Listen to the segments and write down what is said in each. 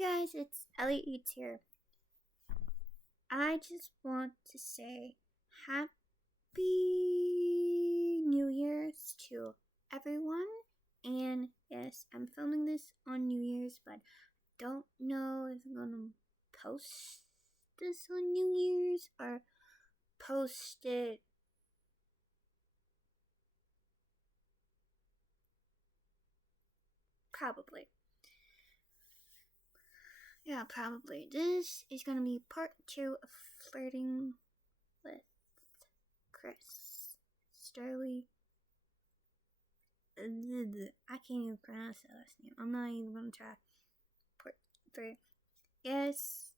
guys, it's Ellie Eats here. I just want to say Happy New Year's to everyone. And yes, I'm filming this on New Year's, but don't know if I'm gonna post this on New Year's or post it probably. Yeah, probably. This is gonna be part 2 of Flirting with Chris Sterling. I can't even pronounce that last name. I'm not even gonna try. Part 3. Yes,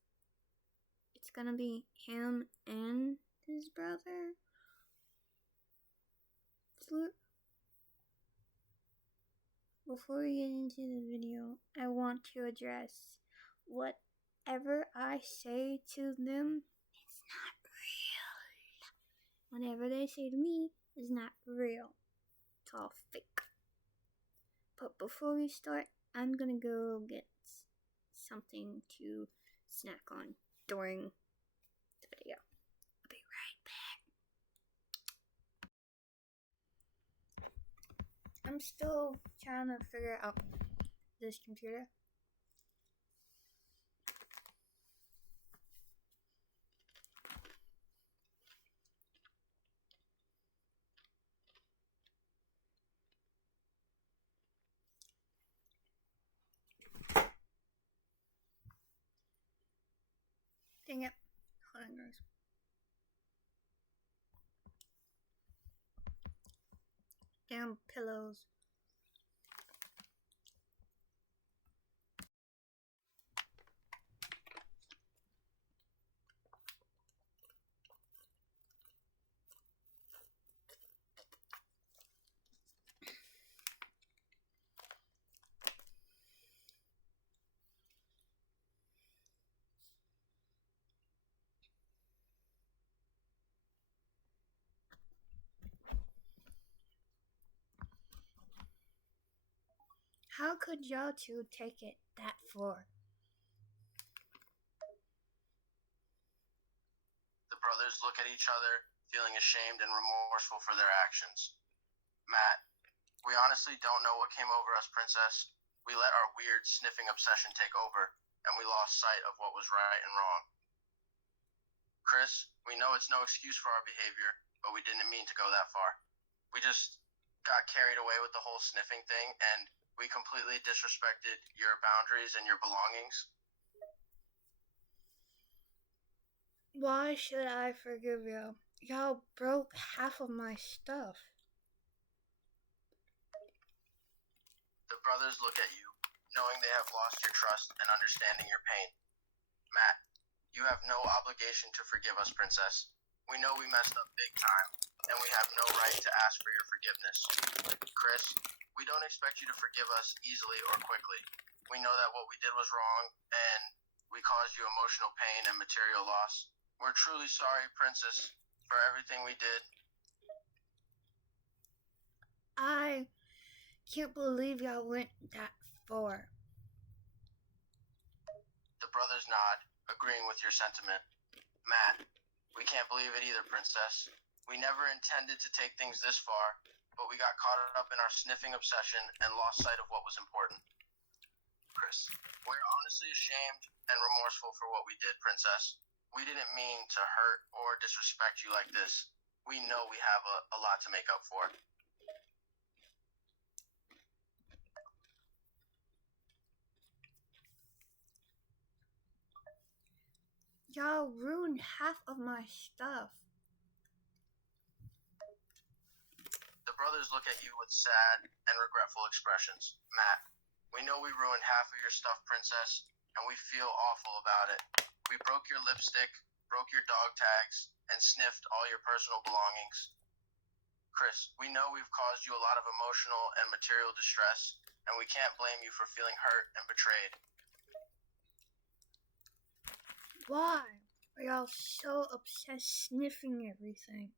it's gonna be him and his brother. Before we get into the video, I want to address whatever I say to them, it's not real. Whatever they say to me is not real. It's all fake. But before we start, I'm gonna go get something to snack on during the video. I'll be right back. I'm still trying to figure out this computer. Dang it. Hold on, guys. Damn pillows. How could y'all two take it that far? The brothers look at each other, feeling ashamed and remorseful for their actions. Matt, we honestly don't know what came over us, Princess. We let our weird sniffing obsession take over, and we lost sight of what was right and wrong. Chris, we know it's no excuse for our behavior, but we didn't mean to go that far. We just got carried away with the whole sniffing thing, and we completely disrespected your boundaries and your belongings. Why should I forgive y'all? Y'all broke half of my stuff. The brothers look at you, knowing they have lost your trust and understanding your pain. Matt, you have no obligation to forgive us, Princess. We know we messed up big time, and we have no right to ask for your forgiveness. Chris, we don't expect you to forgive us easily or quickly. We know that what we did was wrong, and we caused you emotional pain and material loss. We're truly sorry, Princess, for everything we did. I can't believe y'all went that far. The brothers nod, agreeing with your sentiment. Matt, we can't believe it either, Princess. We never intended to take things this far, but we got caught up in our sniffing obsession and lost sight of what was important. Chris, we're honestly ashamed and remorseful for what we did, Princess. We didn't mean to hurt or disrespect you like this. We know we have a lot to make up for. Y'all ruined half of my stuff. The brothers look at you with sad and regretful expressions. Matt, we know we ruined half of your stuff, Princess, and we feel awful about it. We broke your lipstick, broke your dog tags, and sniffed all your personal belongings. Chris, we know we've caused you a lot of emotional and material distress, and we can't blame you for feeling hurt and betrayed. Why are y'all so obsessed sniffing everything?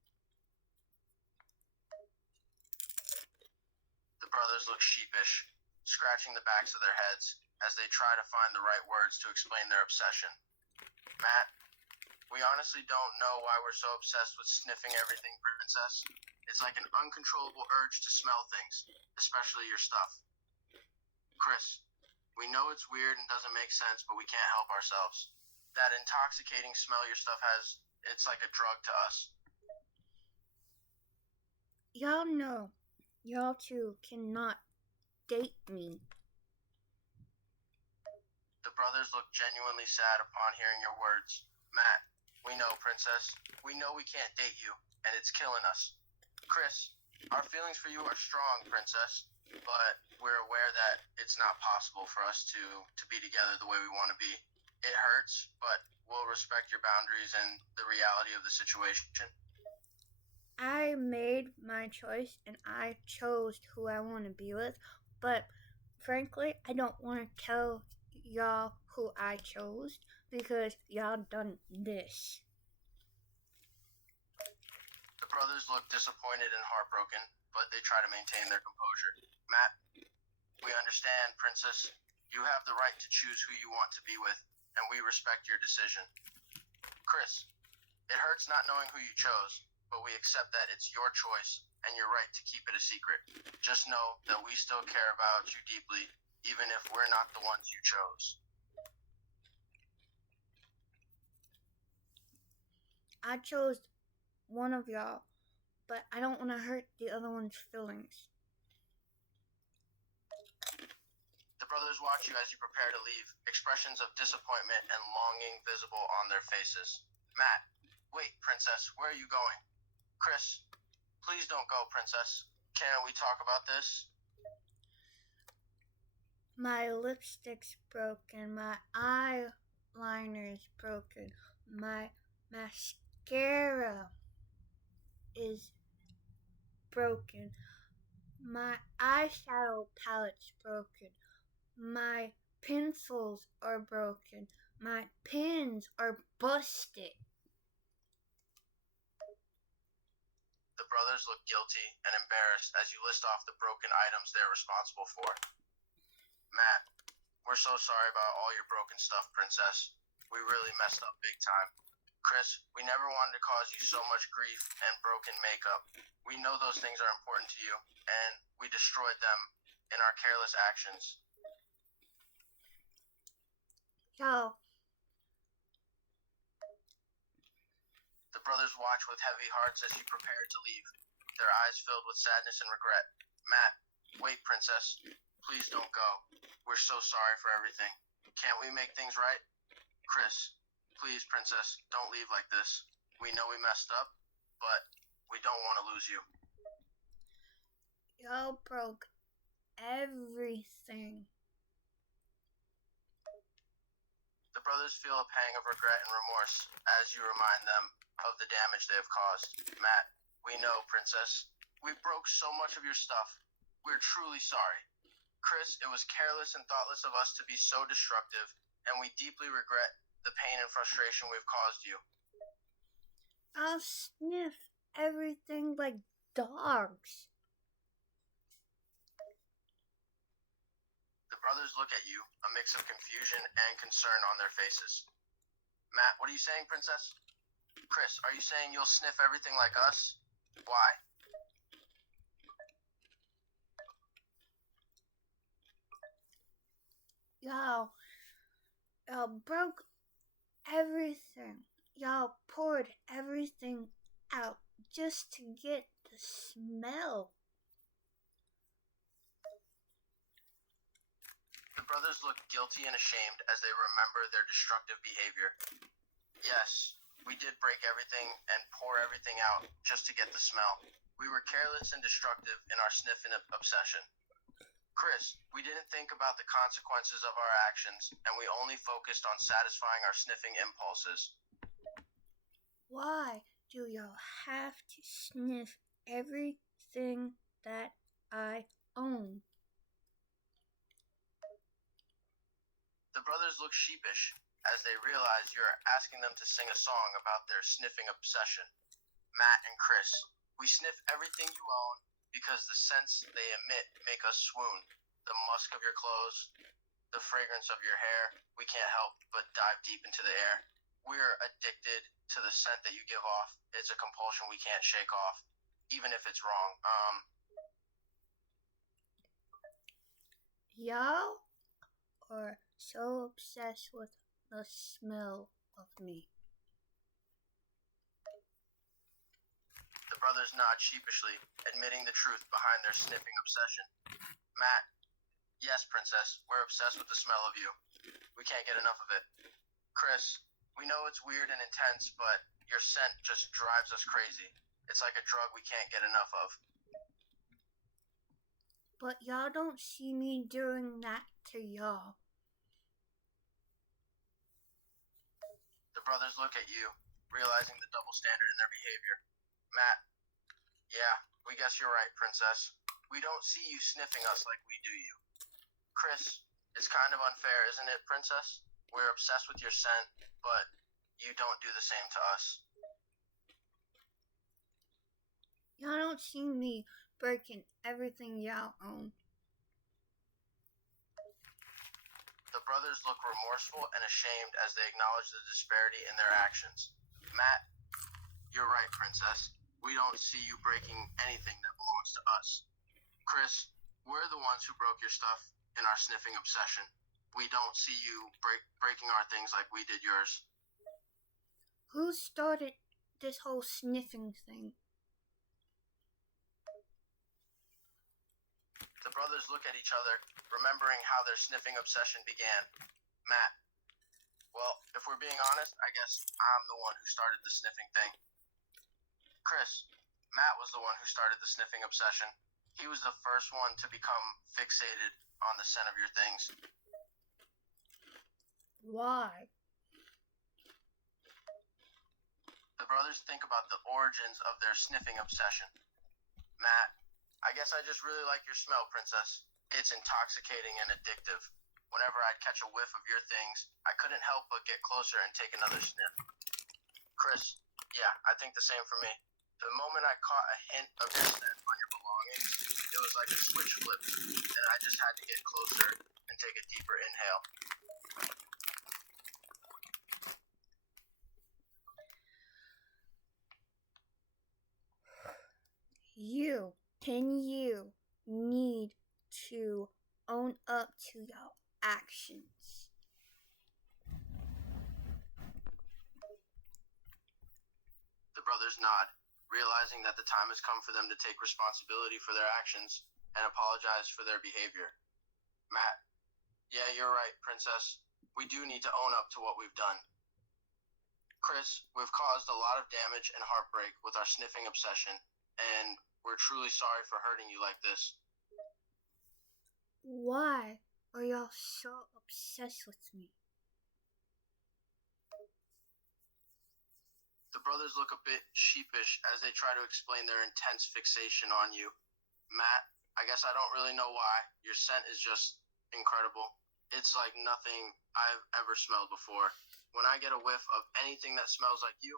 The brothers look sheepish. scratching the backs of their heads as they try to find the right words to explain their obsession. Matt, we honestly don't know why we're so obsessed with sniffing everything, Princess. It's like an uncontrollable urge to smell things, especially your stuff. Chris, we know it's weird and doesn't make sense, but we can't help ourselves. That intoxicating smell your stuff has, it's like a drug to us. Y'all know, y'all two cannot date me. The brothers look genuinely sad upon hearing your words. Matt, we know, Princess. We know we can't date you, and it's killing us. Chris, our feelings for you are strong, Princess, but we're aware that it's not possible for us to be together the way we want to be. It hurts, but we'll respect your boundaries and the reality of the situation. I made my choice and I chose who I want to be with, but frankly, I don't want to tell y'all who I chose because y'all done this. The brothers look disappointed and heartbroken, but they try to maintain their composure. Matt, we understand, Princess. You have the right to choose who you want to be with, and we respect your decision. Chris, it hurts not knowing who you chose, but we accept that it's your choice and your right to keep it a secret. Just know that we still care about you deeply, even if we're not the ones you chose. I chose one of y'all, but I don't want to hurt the other one's feelings. The brothers watch you as you prepare to leave, expressions of disappointment and longing visible on their faces. Matt, wait, Princess, where are you going? Chris, please don't go, Princess. Can we talk about this? My lipstick's broken, my eyeliner's broken, my mascara is broken, my eyeshadow palette's broken, my pencils are broken, my pens are busted. The brothers look guilty and embarrassed as you list off the broken items they're responsible for. Matt, we're so sorry about all your broken stuff, Princess. We really messed up big time. Chris, we never wanted to cause you so much grief and broken makeup. We know those things are important to you, and we destroyed them in our careless actions. Y'all, the brothers watch with heavy hearts as you prepare to leave, their eyes filled with sadness and regret. Matt, wait, Princess. Please don't go. We're so sorry for everything. Can't we make things right? Chris, please, Princess, don't leave like this. We know we messed up, but we don't want to lose you. Y'all broke everything. The brothers feel a pang of regret and remorse as you remind them of the damage they have caused. Matt, we know, Princess. We broke so much of your stuff. We're truly sorry. Chris, it was careless and thoughtless of us to be so destructive, and we deeply regret the pain and frustration we've caused you. I'll sniff everything like dogs. The brothers look at you, a mix of confusion and concern on their faces. Matt, what are you saying, Princess? Chris, are you saying you'll sniff everything like us? Why? Y'all broke everything. Y'all poured everything out just to get the smell. The brothers look guilty and ashamed as they remember their destructive behavior. Yes, we did break everything and pour everything out just to get the smell. We were careless and destructive in our sniffing obsession. Chris, we didn't think about the consequences of our actions, and we only focused on satisfying our sniffing impulses. Why do y'all have to sniff everything that I own? The brothers look sheepish as they realize you're asking them to sing a song about their sniffing obsession. Matt and Chris, we sniff everything you own because the scents they emit make us swoon. the musk of your clothes, the fragrance of your hair. We can't help but dive deep into the air. We're addicted to the scent that you give off. It's a compulsion we can't shake off, even if it's wrong. Y'all are so obsessed with the smell of me. The brothers nod sheepishly, admitting the truth behind their sniffing obsession. Matt, yes, Princess, we're obsessed with the smell of you. We can't get enough of it. Chris, we know it's weird and intense, but your scent just drives us crazy. It's like a drug we can't get enough of. But y'all don't see me doing that to y'all. The brothers look at you, realizing the double standard in their behavior. Matt, yeah, we guess you're right, Princess. We don't see you sniffing us like we do you. Chris, it's kind of unfair, isn't it, Princess? We're obsessed with your scent, but you don't do the same to us. Y'all don't see me breaking everything y'all own. The brothers look remorseful and ashamed as they acknowledge the disparity in their actions. Matt, you're right, Princess. We don't see you breaking anything that belongs to us. Chris, we're the ones who broke your stuff in our sniffing obsession. We don't see you breaking our things like we did yours. Who started this whole sniffing thing? The brothers look at each other, remembering how their sniffing obsession began. Matt, well, if we're being honest, I guess I'm the one who started the sniffing thing. Chris, Matt was the one who started the sniffing obsession. He was the first one to become fixated on the scent of your things. Why? The brothers think about the origins of their sniffing obsession. Matt, I guess I just really like your smell, Princess. It's intoxicating and addictive. Whenever I'd catch a whiff of your things, I couldn't help but get closer and take another sniff. Chris, yeah, I think the same for me. The moment I caught a hint of your scent on your belongings, it was like a switch flipped, and I just had to get closer and take a deeper inhale. You need to own up to your actions. The brothers nod, realizing that the time has come for them to take responsibility for their actions and apologize for their behavior. Matt, yeah, you're right, Princess. We do need to own up to what we've done. Chris, we've caused a lot of damage and heartbreak with our sniffing obsession, and we're truly sorry for hurting you like this. Why are y'all so obsessed with me? The brothers look a bit sheepish as they try to explain their intense fixation on you. Matt, I guess I don't really know why. Your scent is just incredible. It's like nothing I've ever smelled before. When I get a whiff of anything that smells like you,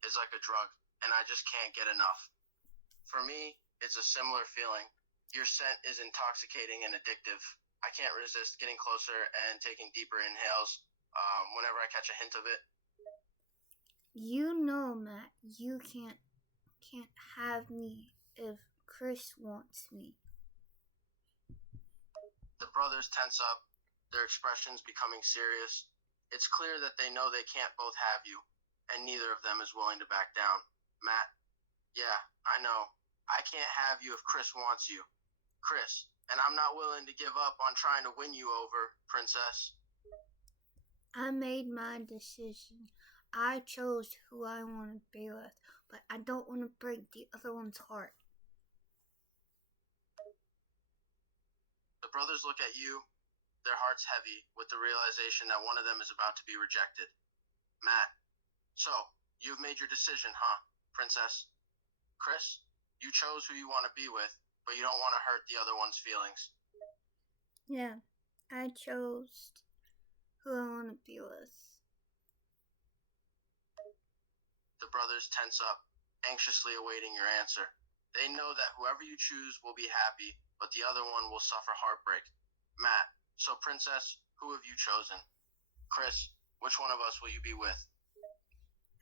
it's like a drug, and I just can't get enough. For me, it's a similar feeling. Your scent is intoxicating and addictive. I can't resist getting closer and taking deeper inhales whenever I catch a hint of it. You know, Matt, you can't have me if Chris wants me. The brothers tense up, their expressions becoming serious. It's clear that they know they can't both have you, and neither of them is willing to back down. Matt, yeah, I know. I can't have you if Chris wants you. Chris, and I'm not willing to give up on trying to win you over, Princess. I made my decision. I chose who I want to be with, but I don't want to break the other one's heart. The brothers look at you, their hearts heavy with the realization that one of them is about to be rejected. Matt, so, you've made your decision, huh, Princess? Chris, you chose who you want to be with, but you don't want to hurt the other one's feelings. Yeah, I chose who I want to be with. The brothers tense up, anxiously awaiting your answer. They know that whoever you choose will be happy, but the other one will suffer heartbreak. Matt, so Princess, who have you chosen? Chris, which one of us will you be with?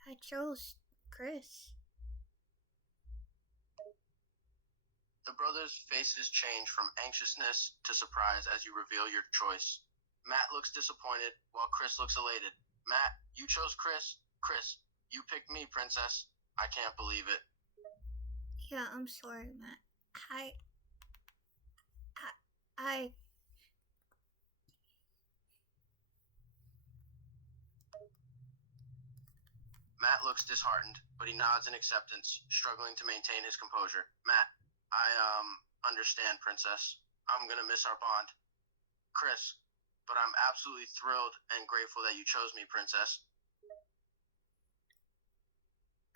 I chose Chris. The brothers' faces change from anxiousness to surprise as you reveal your choice. Matt looks disappointed, while Chris looks elated. Matt, you chose Chris? Chris, you picked me, Princess. I can't believe it. Yeah, I'm sorry, Matt. I Matt looks disheartened, but he nods in acceptance, struggling to maintain his composure. Matt, I understand, Princess. I'm gonna miss our bond. Chris, but I'm absolutely thrilled and grateful that you chose me, Princess.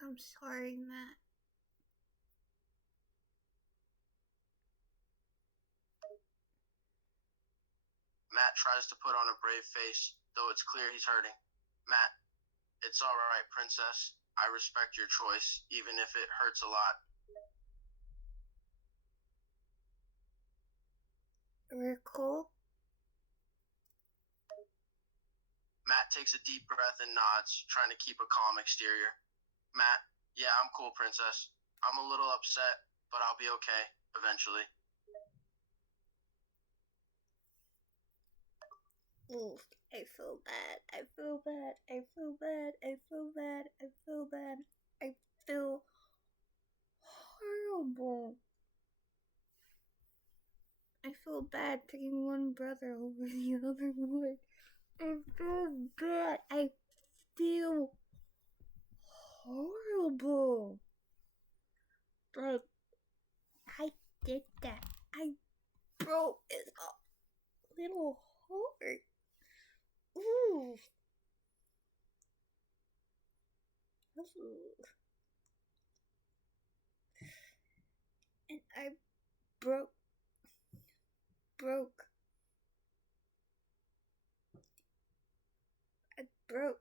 I'm sorry, Matt. Matt tries to put on a brave face, though it's clear he's hurting. Matt, it's all right, Princess. I respect your choice, even if it hurts a lot. We're cool? Matt takes a deep breath and nods, trying to keep a calm exterior. Matt, yeah, I'm cool, Princess. I'm a little upset, but I'll be okay, eventually. Ooh, I feel bad. I feel bad. I feel bad. I feel bad. I feel bad. I feel horrible. I feel bad picking one brother over the other one. I feel bad. I feel horrible. But I did that. I broke his little heart. Ooh. And I broke. I broke.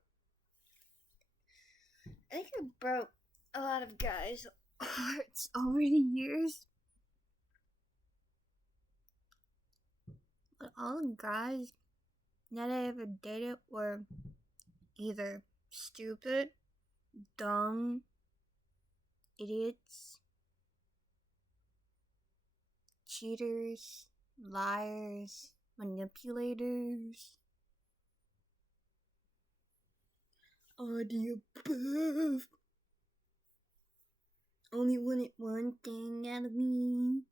I think I broke a lot of guys' hearts over the years. But all the guys that I ever dated were either stupid, dumb, idiots, cheaters, liars, manipulators. All the above. Only wanted one thing out of me.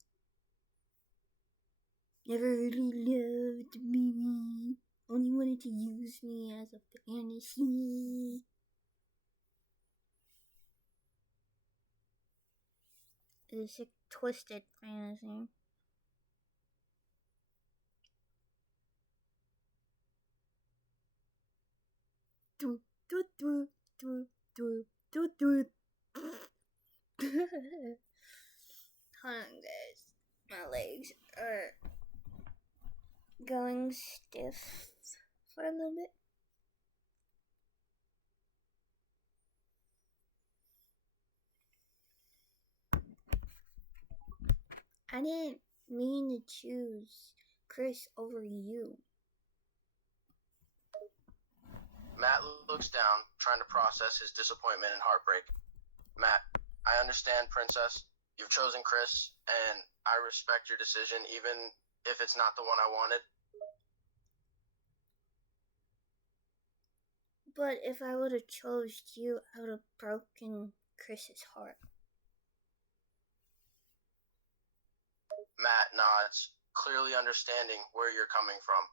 Never really loved me. Only wanted to use me as a fantasy. It's a twisted fantasy. Do do do do do do do. Hold on, guys. My legs are going stiff for a little bit. I didn't mean to choose Chris over you. Matt looks down, trying to process his disappointment and heartbreak. Matt, I understand, Princess. You've chosen Chris, and I respect your decision, even if it's not the one I wanted. But if I would have chose you, I would have broken Chris's heart. Matt nods, clearly understanding where you're coming from.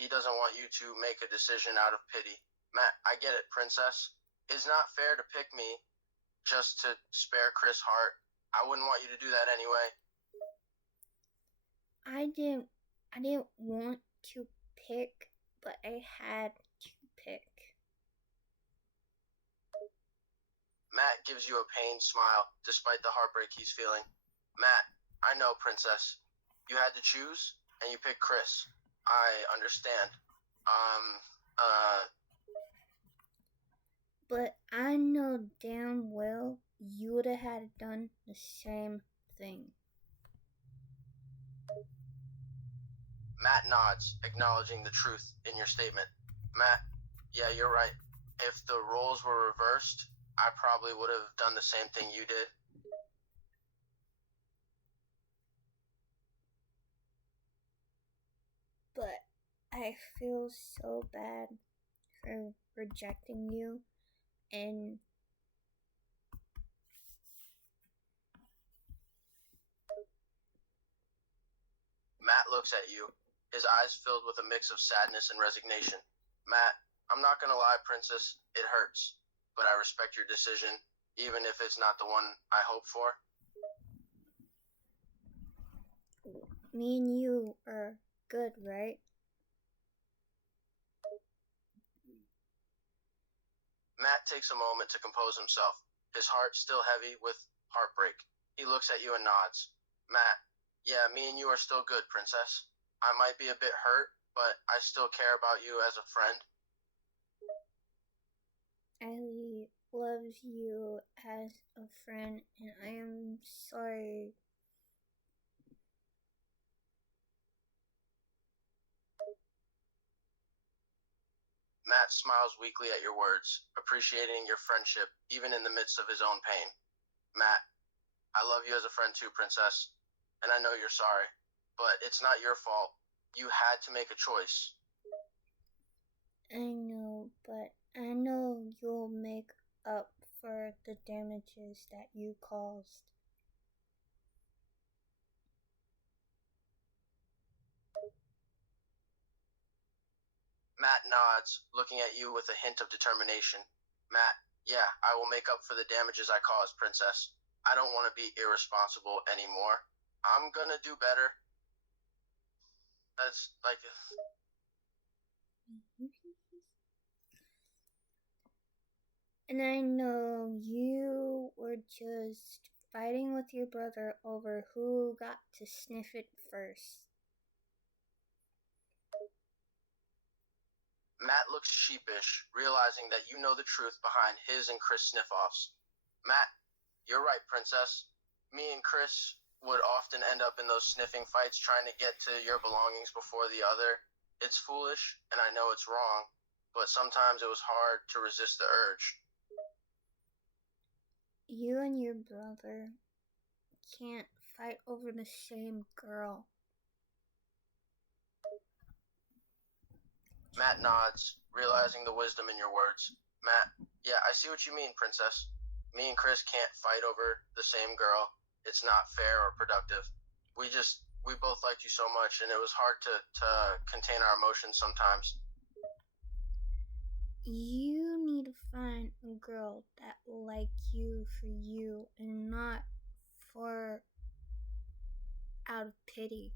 He doesn't want you to make a decision out of pity. Matt, I get it, Princess. It's not fair to pick me just to spare Chris' heart. I wouldn't want you to do that anyway. I didn't want to pick, but I had to pick. Matt gives you a pained smile, despite the heartbreak he's feeling. Matt, I know, Princess. You had to choose, and you picked Chris. I understand. But I know damn well you would have had done the same thing. Matt nods, acknowledging the truth in your statement. Matt, yeah, you're right. If the roles were reversed, I probably would have done the same thing you did. But I feel so bad for rejecting you, and Matt looks at you, his eyes filled with a mix of sadness and resignation. Matt, I'm not gonna lie, Princess, it hurts, but I respect your decision, even if it's not the one I hoped for. me and you are good, right? Matt takes a moment to compose himself, his heart still heavy with heartbreak. He looks at you and nods. Matt, yeah, me and you are still good, Princess. I might be a bit hurt, but I still care about you as a friend. I love you as a friend, and I am sorry. Matt smiles weakly at your words, appreciating your friendship even in the midst of his own pain. Matt, I love you as a friend too, Princess, and I know you're sorry, but it's not your fault. You had to make a choice. I know, but I know you'll make up for the damages that you caused. Matt nods, looking at you with a hint of determination. Matt, yeah, I will make up for the damages I caused, Princess. I don't want to be irresponsible anymore. I'm gonna do better. That's like. And I know you were just fighting with your brother over who got to sniff it first. Matt looks sheepish, realizing that you know the truth behind his and Chris sniff-offs. Matt, you're right, Princess. Me and Chris would often end up in those sniffing fights trying to get to your belongings before the other. It's foolish, and I know it's wrong, but sometimes it was hard to resist the urge. You and your brother can't fight over the same girl. Matt nods, realizing the wisdom in your words. Matt, yeah, I see what you mean, Princess. Me and Chris can't fight over the same girl. It's not fair or productive. We both liked you so much, and it was hard to contain our emotions sometimes. You need to find a girl that will like you for you and not for out of pity.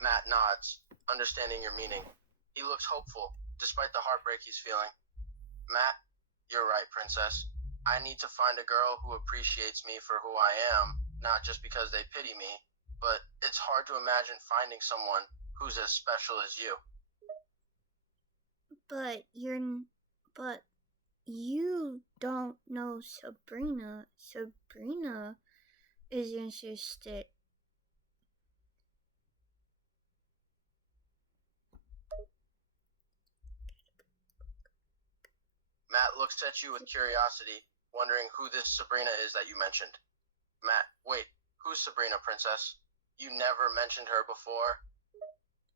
Matt nods, understanding your meaning. He looks hopeful, despite the heartbreak he's feeling. Matt, you're right, Princess. I need to find a girl who appreciates me for who I am, not just because they pity me, but it's hard to imagine finding someone who's as special as you. But you don't know Sabrina. Sabrina is interested. Matt looks at you with curiosity, wondering who this Sabrina is that you mentioned. Matt, wait, who's Sabrina, Princess? You never mentioned her before.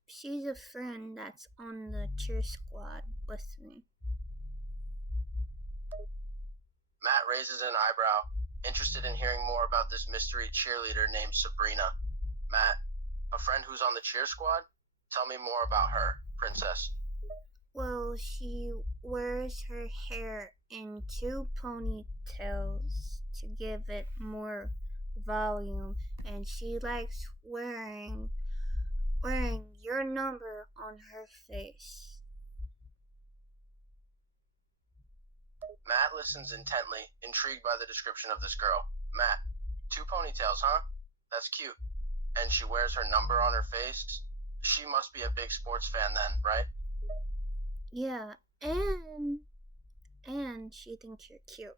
She's a friend that's on the cheer squad with me. Matt raises an eyebrow, interested in hearing more about this mystery cheerleader named Sabrina. Matt, a friend who's on the cheer squad? Tell me more about her, Princess. Well, she wears her hair in 2 ponytails to give it more volume, and she likes wearing your number on her face. Matt listens intently, intrigued by the description of this girl. Matt, 2 ponytails, huh? That's cute. And she wears her number on her face? She must be a big sports fan then, right? Yeah, and she thinks you're cute.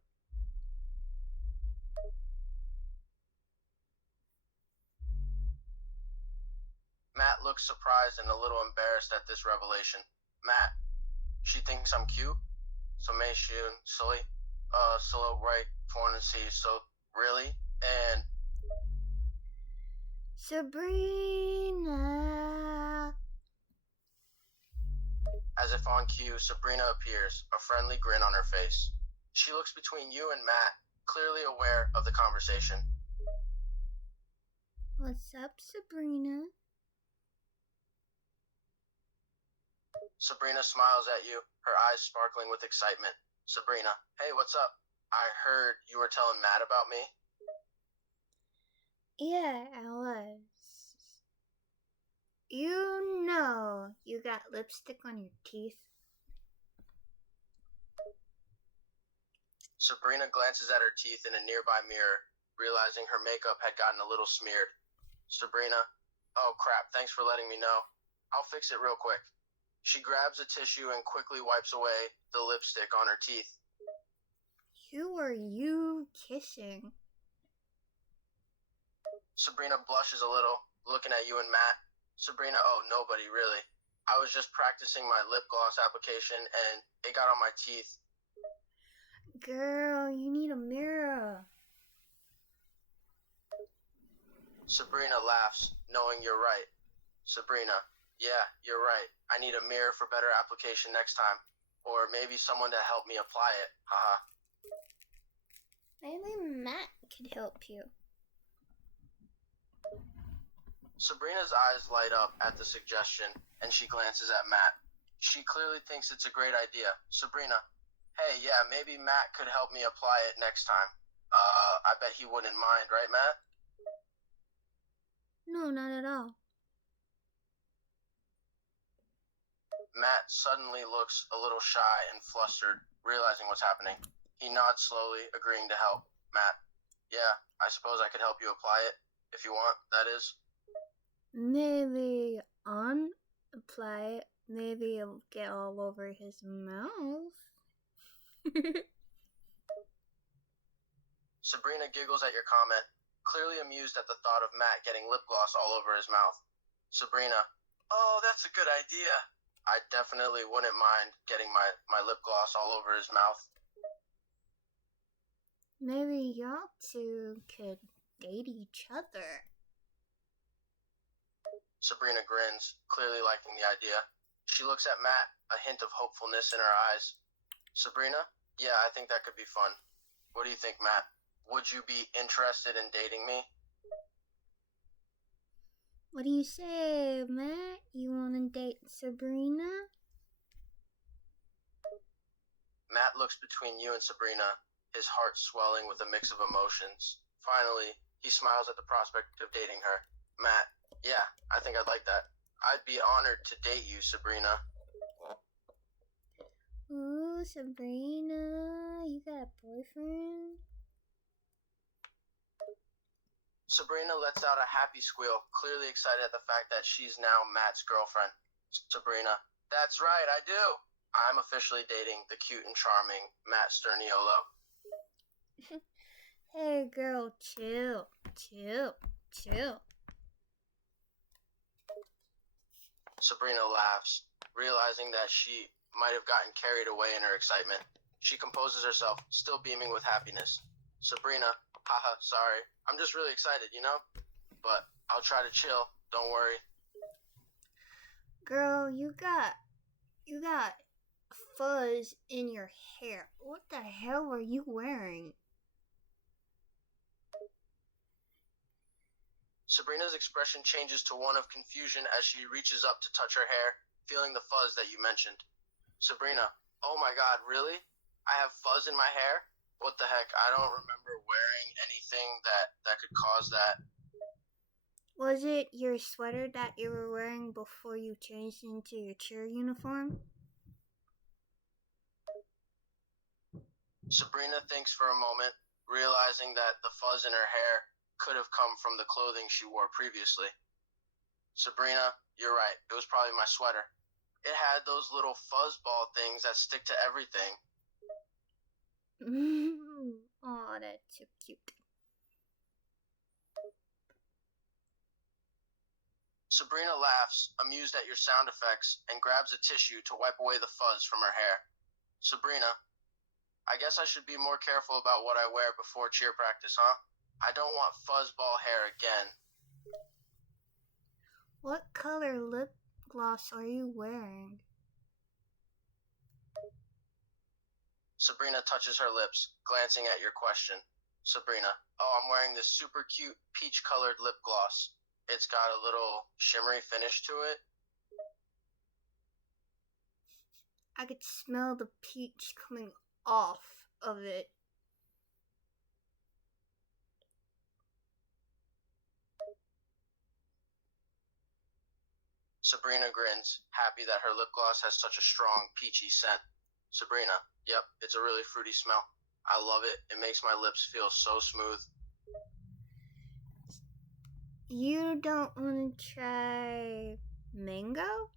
Matt looks surprised and a little embarrassed at this revelation. Matt, she thinks I'm cute? So may she silly, solo right phone and see, so really? And Sabrina! as if on cue, Sabrina appears, a friendly grin on her face. She looks between you and Matt, clearly aware of the conversation. What's up, Sabrina? Sabrina smiles at you, her eyes sparkling with excitement. Sabrina, hey, what's up? I heard you were telling Matt about me. Yeah, I was. You know you got lipstick on your teeth. Sabrina glances at her teeth in a nearby mirror, realizing her makeup had gotten a little smeared. Sabrina, oh crap, thanks for letting me know. I'll fix it real quick. She grabs a tissue and quickly wipes away the lipstick on her teeth. Who are you kissing? Sabrina blushes a little, looking at you and Matt. Sabrina, oh, nobody, really. I was just practicing my lip gloss application and it got on my teeth. Girl, you need a mirror. Sabrina laughs, knowing you're right. Sabrina, yeah, you're right. I need a mirror for better application next time. Or maybe someone to help me apply it. Haha. Maybe Matt could help you. Sabrina's eyes light up at the suggestion, and she glances at Matt. She clearly thinks it's a great idea. Sabrina, hey, yeah, maybe Matt could help me apply it next time. I bet he wouldn't mind, right, Matt? No, not at all. Matt suddenly looks a little shy and flustered, realizing what's happening. He nods slowly, agreeing to help. Matt, yeah, I suppose I could help you apply it, if you want, that is. Maybe apply it. Maybe it'll get all over his mouth. Sabrina giggles at your comment, clearly amused at the thought of Matt getting lip gloss all over his mouth. Sabrina, oh, that's a good idea. I definitely wouldn't mind getting my lip gloss all over his mouth. Maybe y'all two could date each other. Sabrina grins, clearly liking the idea. She looks at Matt, a hint of hopefulness in her eyes. Sabrina, yeah, I think that could be fun. What do you think, Matt? Would you be interested in dating me? What do you say, Matt? You want to date Sabrina? Matt looks between you and Sabrina, his heart swelling with a mix of emotions. Finally, he smiles at the prospect of dating her. Matt, yeah, I think I'd like that. I'd be honored to date you, Sabrina. Ooh, Sabrina, you got a boyfriend? Sabrina lets out a happy squeal, clearly excited at the fact that she's now Matt's girlfriend. Sabrina, that's right, I do. I'm officially dating the cute and charming Matt Sturniolo. Hey, girl, chill. Sabrina laughs, realizing that she might have gotten carried away in her excitement. She composes herself, still beaming with happiness. Sabrina, haha, sorry. I'm just really excited, you know? But I'll try to chill, don't worry. Girl, you got fuzz in your hair. What the hell are you wearing? Sabrina's expression changes to one of confusion as she reaches up to touch her hair, feeling the fuzz that you mentioned. Sabrina, oh my god, really? I have fuzz in my hair? What the heck? I don't remember wearing anything that could cause that. Was it your sweater that you were wearing before you changed into your cheer uniform? Sabrina thinks for a moment, realizing that the fuzz in her hair could have come from the clothing she wore previously. Sabrina, you're right. It was probably my sweater. It had those little fuzzball things that stick to everything. Oh, that's so cute. Sabrina laughs, amused at your sound effects, and grabs a tissue to wipe away the fuzz from her hair. Sabrina, I guess I should be more careful about what I wear before cheer practice, huh? I don't want fuzzball hair again. What color lip gloss are you wearing? Sabrina touches her lips, glancing at your question. Sabrina, oh, I'm wearing this super cute peach-colored lip gloss. It's got a little shimmery finish to it. I could smell the peach coming off of it. Sabrina grins, happy that her lip gloss has such a strong, peachy scent. Sabrina, yep, it's a really fruity smell. I love it. It makes my lips feel so smooth. You don't want to try mango?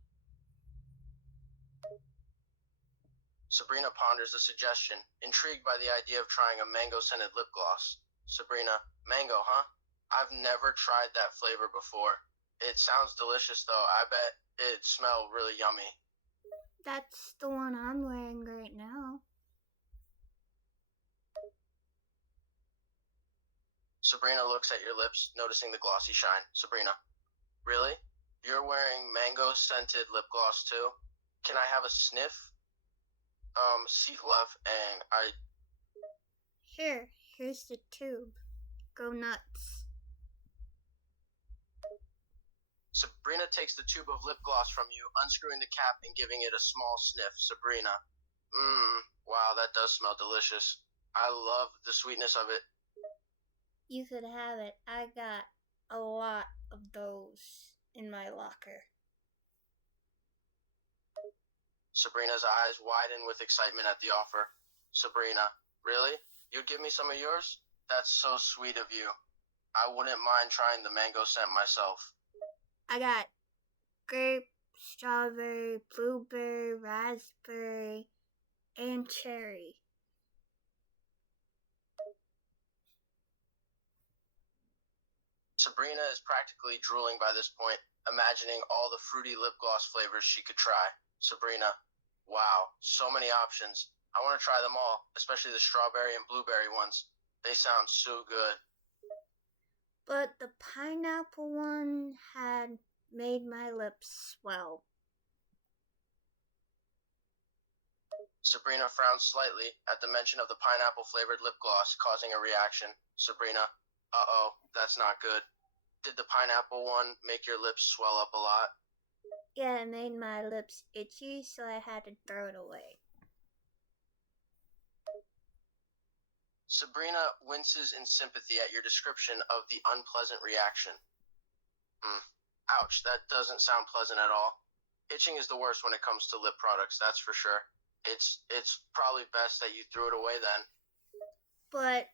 Sabrina ponders the suggestion, intrigued by the idea of trying a mango-scented lip gloss. Sabrina, mango, huh? I've never tried that flavor before. It sounds delicious, though. I bet it'd smell really yummy. That's the one I'm wearing right now. Sabrina looks at your lips, noticing the glossy shine. Sabrina, really? You're wearing mango-scented lip gloss, too? Can I have a sniff? See, love, and Here's the tube. Go nuts. Sabrina takes the tube of lip gloss from you, unscrewing the cap and giving it a small sniff. Sabrina, wow, that does smell delicious. I love the sweetness of it. You could have it. I got a lot of those in my locker. Sabrina's eyes widen with excitement at the offer. Sabrina, really? You'd give me some of yours? That's so sweet of you. I wouldn't mind trying the mango scent myself. I got grape, strawberry, blueberry, raspberry, and cherry. Sabrina is practically drooling by this point, imagining all the fruity lip gloss flavors she could try. Sabrina, wow, so many options. I want to try them all, especially the strawberry and blueberry ones. They sound so good. But the pineapple one had made my lips swell. Sabrina frowns slightly at the mention of the pineapple-flavored lip gloss, causing a reaction. Sabrina, uh-oh, that's not good. Did the pineapple one make your lips swell up a lot? Yeah, it made my lips itchy, so I had to throw it away. Sabrina winces in sympathy at your description of the unpleasant reaction. Ouch, that doesn't sound pleasant at all. Itching is the worst when it comes to lip products, that's for sure. It's probably best that you threw it away then. But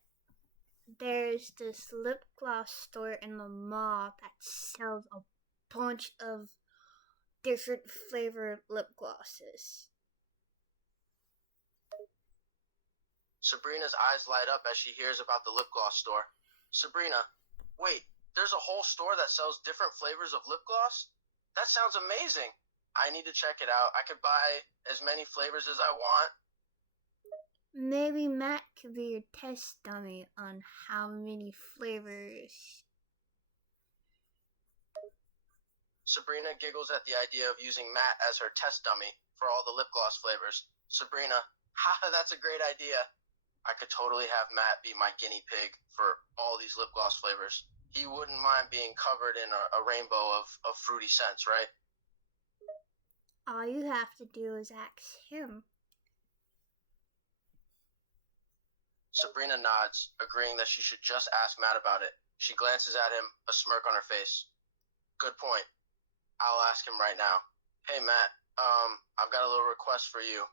there's this lip gloss store in the mall that sells a bunch of different flavored lip glosses. Sabrina's eyes light up as she hears about the lip gloss store. Sabrina, wait, there's a whole store that sells different flavors of lip gloss? That sounds amazing. I need to check it out. I could buy as many flavors as I want. Maybe Matt could be your test dummy on how many flavors. Sabrina giggles at the idea of using Matt as her test dummy for all the lip gloss flavors. Sabrina, haha, that's a great idea. I could totally have Matt be my guinea pig for all these lip gloss flavors. He wouldn't mind being covered in a rainbow of fruity scents, right? All you have to do is ask him. Sabrina nods, agreeing that she should just ask Matt about it. She glances at him, a smirk on her face. Good point. I'll ask him right now. Hey, Matt, I've got a little request for you.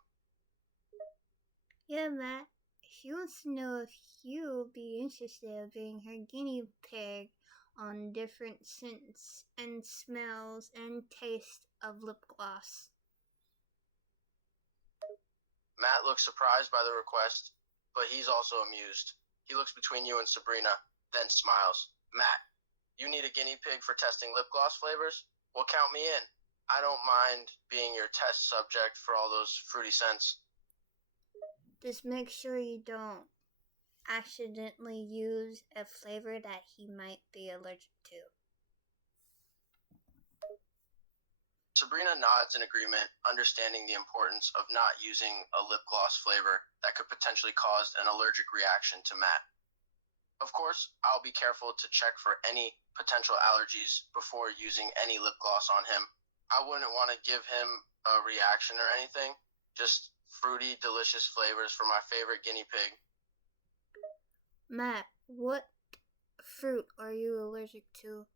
Yeah, Matt. She wants to know if you'll be interested in being her guinea pig on different scents and smells and taste of lip gloss. Matt looks surprised by the request, but he's also amused. He looks between you and Sabrina, then smiles. Matt, you need a guinea pig for testing lip gloss flavors? Well, count me in. I don't mind being your test subject for all those fruity scents. Just make sure you don't accidentally use a flavor that he might be allergic to. Sabrina nods in agreement, understanding the importance of not using a lip gloss flavor that could potentially cause an allergic reaction to Matt. Of course, I'll be careful to check for any potential allergies before using any lip gloss on him. I wouldn't want to give him a reaction or anything, just fruity, delicious flavors for my favorite guinea pig. Matt, what fruit are you allergic to?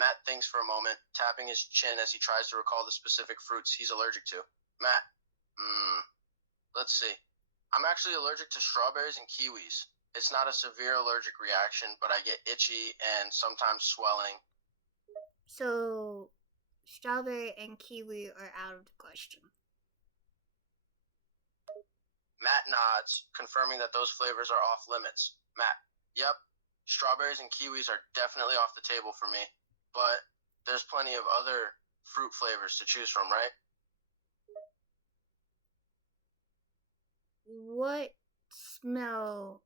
Matt thinks for a moment, tapping his chin as he tries to recall the specific fruits he's allergic to. Matt, let's see. I'm actually allergic to strawberries and kiwis. It's not a severe allergic reaction, but I get itchy and sometimes swelling. So, strawberry and kiwi are out of the question. Matt nods, confirming that those flavors are off limits. Matt, yep, strawberries and kiwis are definitely off the table for me, but there's plenty of other fruit flavors to choose from, right? What smell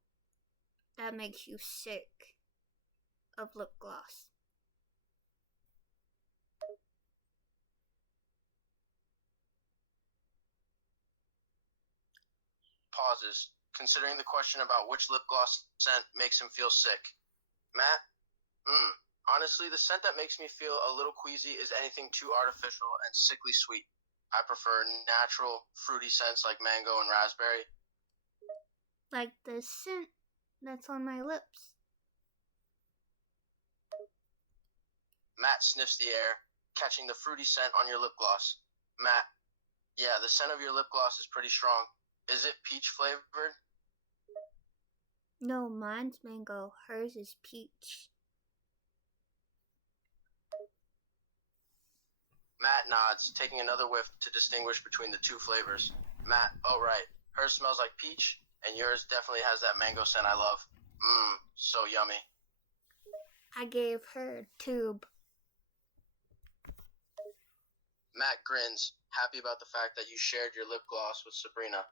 that makes you sick of lip gloss? Pauses, considering the question about which lip gloss scent makes him feel sick. Matt, honestly, the scent that makes me feel a little queasy is anything too artificial and sickly sweet. I prefer natural, fruity scents like mango and raspberry. Like the scent that's on my lips. Matt sniffs the air, catching the fruity scent on your lip gloss. Matt, yeah, the scent of your lip gloss is pretty strong. Is it peach flavored? No, mine's mango. Hers is peach. Matt nods, taking another whiff to distinguish between the two flavors. Matt, oh right, hers smells like peach, and yours definitely has that mango scent I love. So yummy. I gave her a tube. Matt grins, happy about the fact that you shared your lip gloss with Sabrina.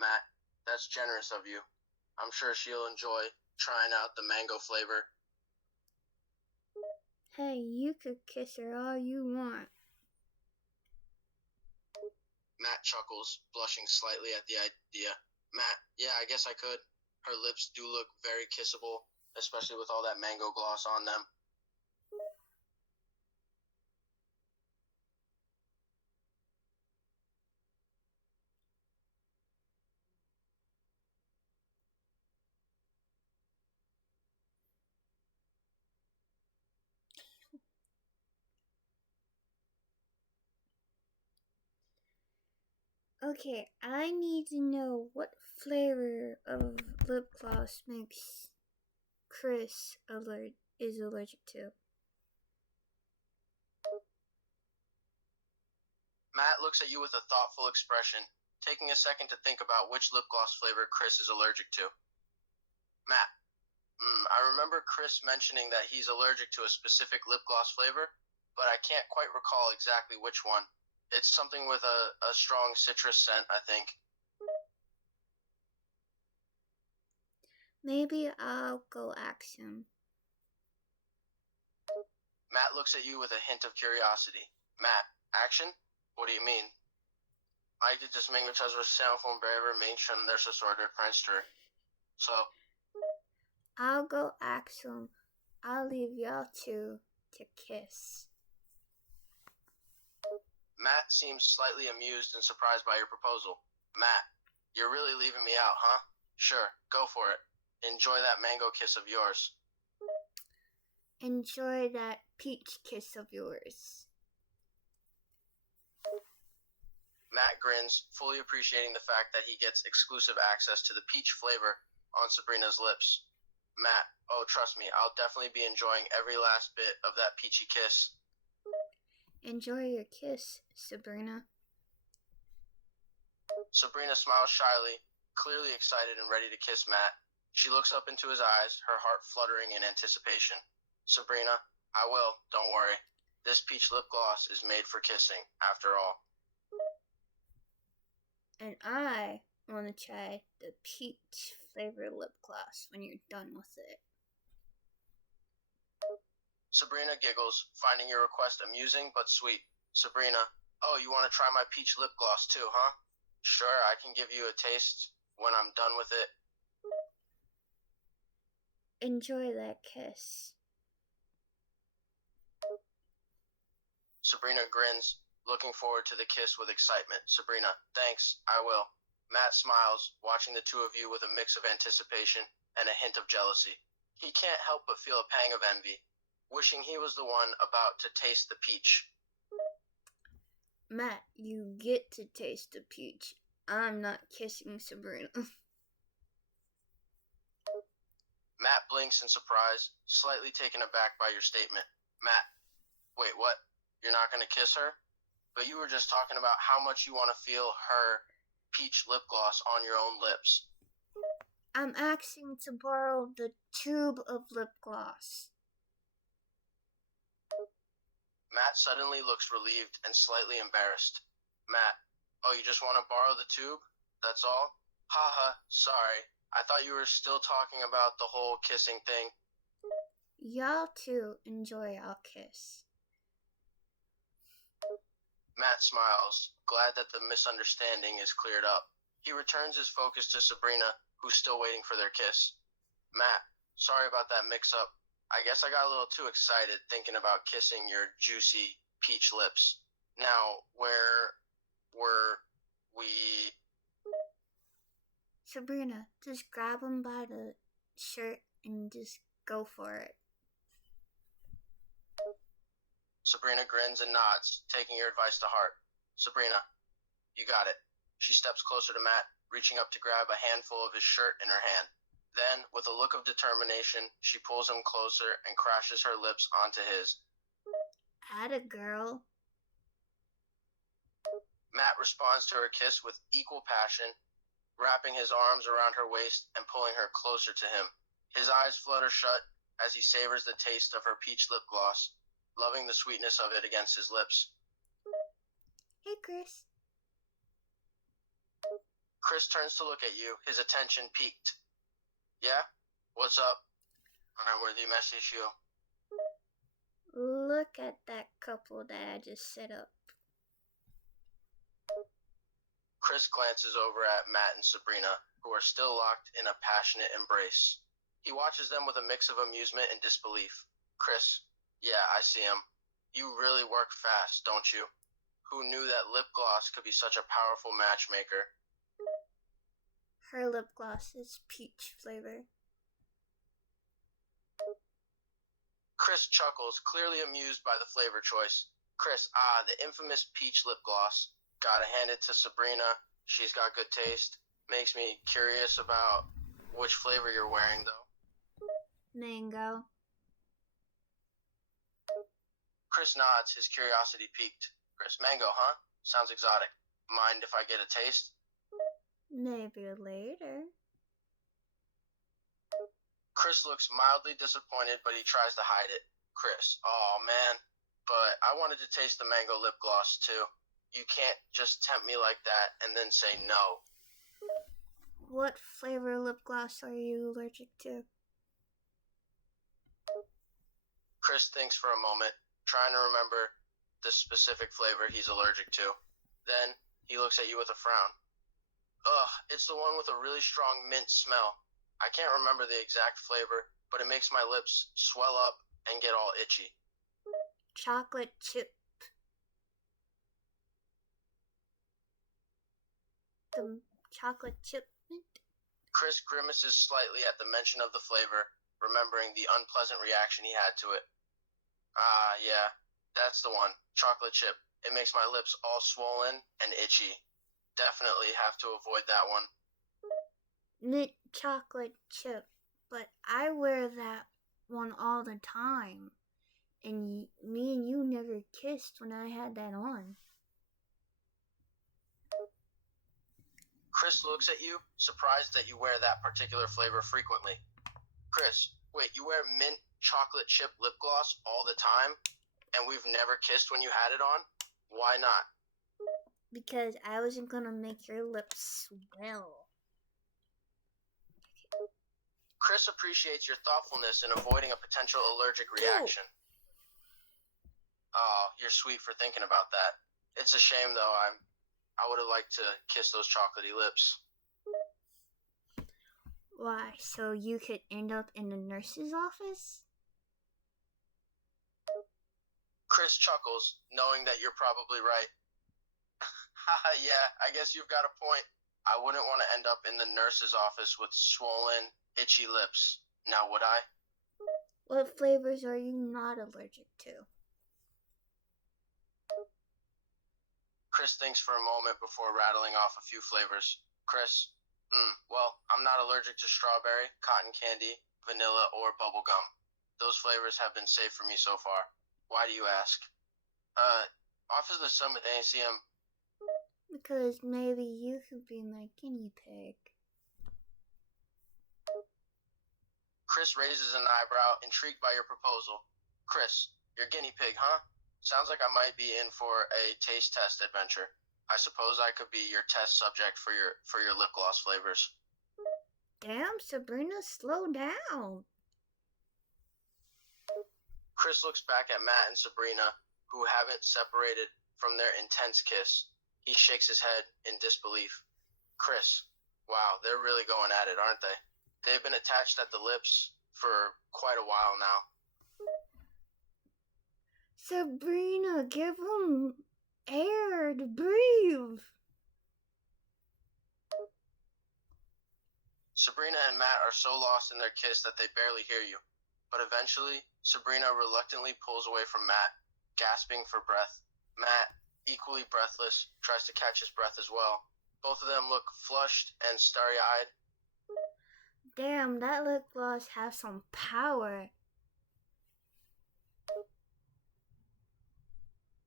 Matt, that's generous of you. I'm sure she'll enjoy trying out the mango flavor. Hey, you could kiss her all you want. Matt chuckles, blushing slightly at the idea. Matt, yeah, I guess I could. Her lips do look very kissable, especially with all that mango gloss on them. Okay, I need to know what flavor of lip gloss makes Chris is allergic to. Matt looks at you with a thoughtful expression, taking a second to think about which lip gloss flavor Chris is allergic to. Matt, I remember Chris mentioning that he's allergic to a specific lip gloss flavor, but I can't quite recall exactly which one. It's something with a strong citrus scent, I think. Maybe I'll go ask him. Matt looks at you with a hint of curiosity. Matt, action? What do you mean? I could just make muchas versão from brever mention there's a sort of prankster. So, I'll go ask him. I'll leave y'all two to kiss. Matt seems slightly amused and surprised by your proposal. Matt, you're really leaving me out, huh? Sure, go for it. Enjoy that mango kiss of yours. Enjoy that peach kiss of yours. Matt grins, fully appreciating the fact that he gets exclusive access to the peach flavor on Sabrina's lips. Matt, oh, trust me, I'll definitely be enjoying every last bit of that peachy kiss. Enjoy your kiss, Sabrina. Sabrina smiles shyly, clearly excited and ready to kiss Matt. She looks up into his eyes, her heart fluttering in anticipation. Sabrina, I will, don't worry. This peach lip gloss is made for kissing, after all. And I want to try the peach flavored lip gloss when you're done with it. Sabrina giggles, finding your request amusing but sweet. Sabrina, oh, you want to try my peach lip gloss too, huh? Sure, I can give you a taste when I'm done with it. Enjoy that kiss. Sabrina grins, looking forward to the kiss with excitement. Sabrina, thanks, I will. Matt smiles, watching the two of you with a mix of anticipation and a hint of jealousy. He can't help but feel a pang of envy, wishing he was the one about to taste the peach. Matt, you get to taste the peach. I'm not kissing Sabrina. Matt blinks in surprise, slightly taken aback by your statement. Matt, wait, what? You're not going to kiss her? But you were just talking about how much you want to feel her peach lip gloss on your own lips. I'm asking to borrow the tube of lip gloss. Matt suddenly looks relieved and slightly embarrassed. Matt, oh, you just want to borrow the tube? That's all? Haha, sorry. I thought you were still talking about the whole kissing thing. Y'all too enjoy our kiss. Matt smiles, glad that the misunderstanding is cleared up. He returns his focus to Sabrina, who's still waiting for their kiss. Matt, sorry about that mix-up. I guess I got a little too excited thinking about kissing your juicy peach lips. Now, where were we? Sabrina, just grab him by the shirt and just go for it. Sabrina grins and nods, taking your advice to heart. Sabrina, you got it. She steps closer to Matt, reaching up to grab a handful of his shirt in her hand. Then, with a look of determination, she pulls him closer and crashes her lips onto his. Atta girl. Matt responds to her kiss with equal passion, wrapping his arms around her waist and pulling her closer to him. His eyes flutter shut as he savors the taste of her peach lip gloss, loving the sweetness of it against his lips. Hey, Chris. Chris turns to look at you, his attention piqued. Yeah? What's up? Remember the message you? Look at that couple that I just set up. Chris glances over at Matt and Sabrina, who are still locked in a passionate embrace. He watches them with a mix of amusement and disbelief. Chris, yeah, I see him. You really work fast, don't you? Who knew that lip gloss could be such a powerful matchmaker? Her lip gloss is peach flavor. Chris chuckles, clearly amused by the flavor choice. Chris, the infamous peach lip gloss. Gotta hand it to Sabrina. She's got good taste. Makes me curious about which flavor you're wearing, though. Mango. Chris nods, his curiosity piqued. Chris, mango, huh? Sounds exotic. Mind if I get a taste? Maybe later. Chris looks mildly disappointed, but he tries to hide it. Chris, oh man, but I wanted to taste the mango lip gloss too. You can't just tempt me like that and then say no. What flavor lip gloss are you allergic to? Chris thinks for a moment, trying to remember the specific flavor he's allergic to. Then he looks at you with a frown. Ugh, it's the one with a really strong mint smell. I can't remember the exact flavor, but it makes my lips swell up and get all itchy. Chocolate chip. The chocolate chip mint? Chris grimaces slightly at the mention of the flavor, remembering the unpleasant reaction he had to it. Yeah, that's the one. Chocolate chip. It makes my lips all swollen and itchy. Definitely have to avoid that one. Mint chocolate chip. But I wear that one all the time. And me and you never kissed when I had that on. Chris looks at you, surprised that you wear that particular flavor frequently. Chris, wait, you wear mint chocolate chip lip gloss all the time, and we've never kissed when you had it on? Why not? Because I wasn't gonna make your lips swell. Chris appreciates your thoughtfulness in avoiding a potential allergic reaction. Oh, you're sweet for thinking about that. It's a shame, though. I would have liked to kiss those chocolatey lips. Why, so you could end up in the nurse's office? Chris chuckles, knowing that you're probably right. Haha, yeah, I guess you've got a point. I wouldn't want to end up in the nurse's office with swollen, itchy lips. Now, would I? What flavors are you not allergic to? Chris thinks for a moment before rattling off a few flavors. Chris, well, I'm not allergic to strawberry, cotton candy, vanilla, or bubble gum. Those flavors have been safe for me so far. Why do you ask? Officer Summit ACM. Because maybe you could be my guinea pig. Chris raises an eyebrow, intrigued by your proposal. Chris, your guinea pig, huh? Sounds like I might be in for a taste test adventure. I suppose I could be your test subject for your lip gloss flavors. Damn, Sabrina, slow down. Chris looks back at Matt and Sabrina, who haven't separated from their intense kiss. He shakes his head in disbelief. Chris, wow, they're really going at it, aren't they? They've been attached at the lips for quite a while now. Sabrina, give him air to breathe. Sabrina and Matt are so lost in their kiss that they barely hear you. But eventually, Sabrina reluctantly pulls away from Matt, gasping for breath. Matt, equally breathless, tries to catch his breath as well. Both of them look flushed and starry-eyed. Damn, that lip gloss has some power.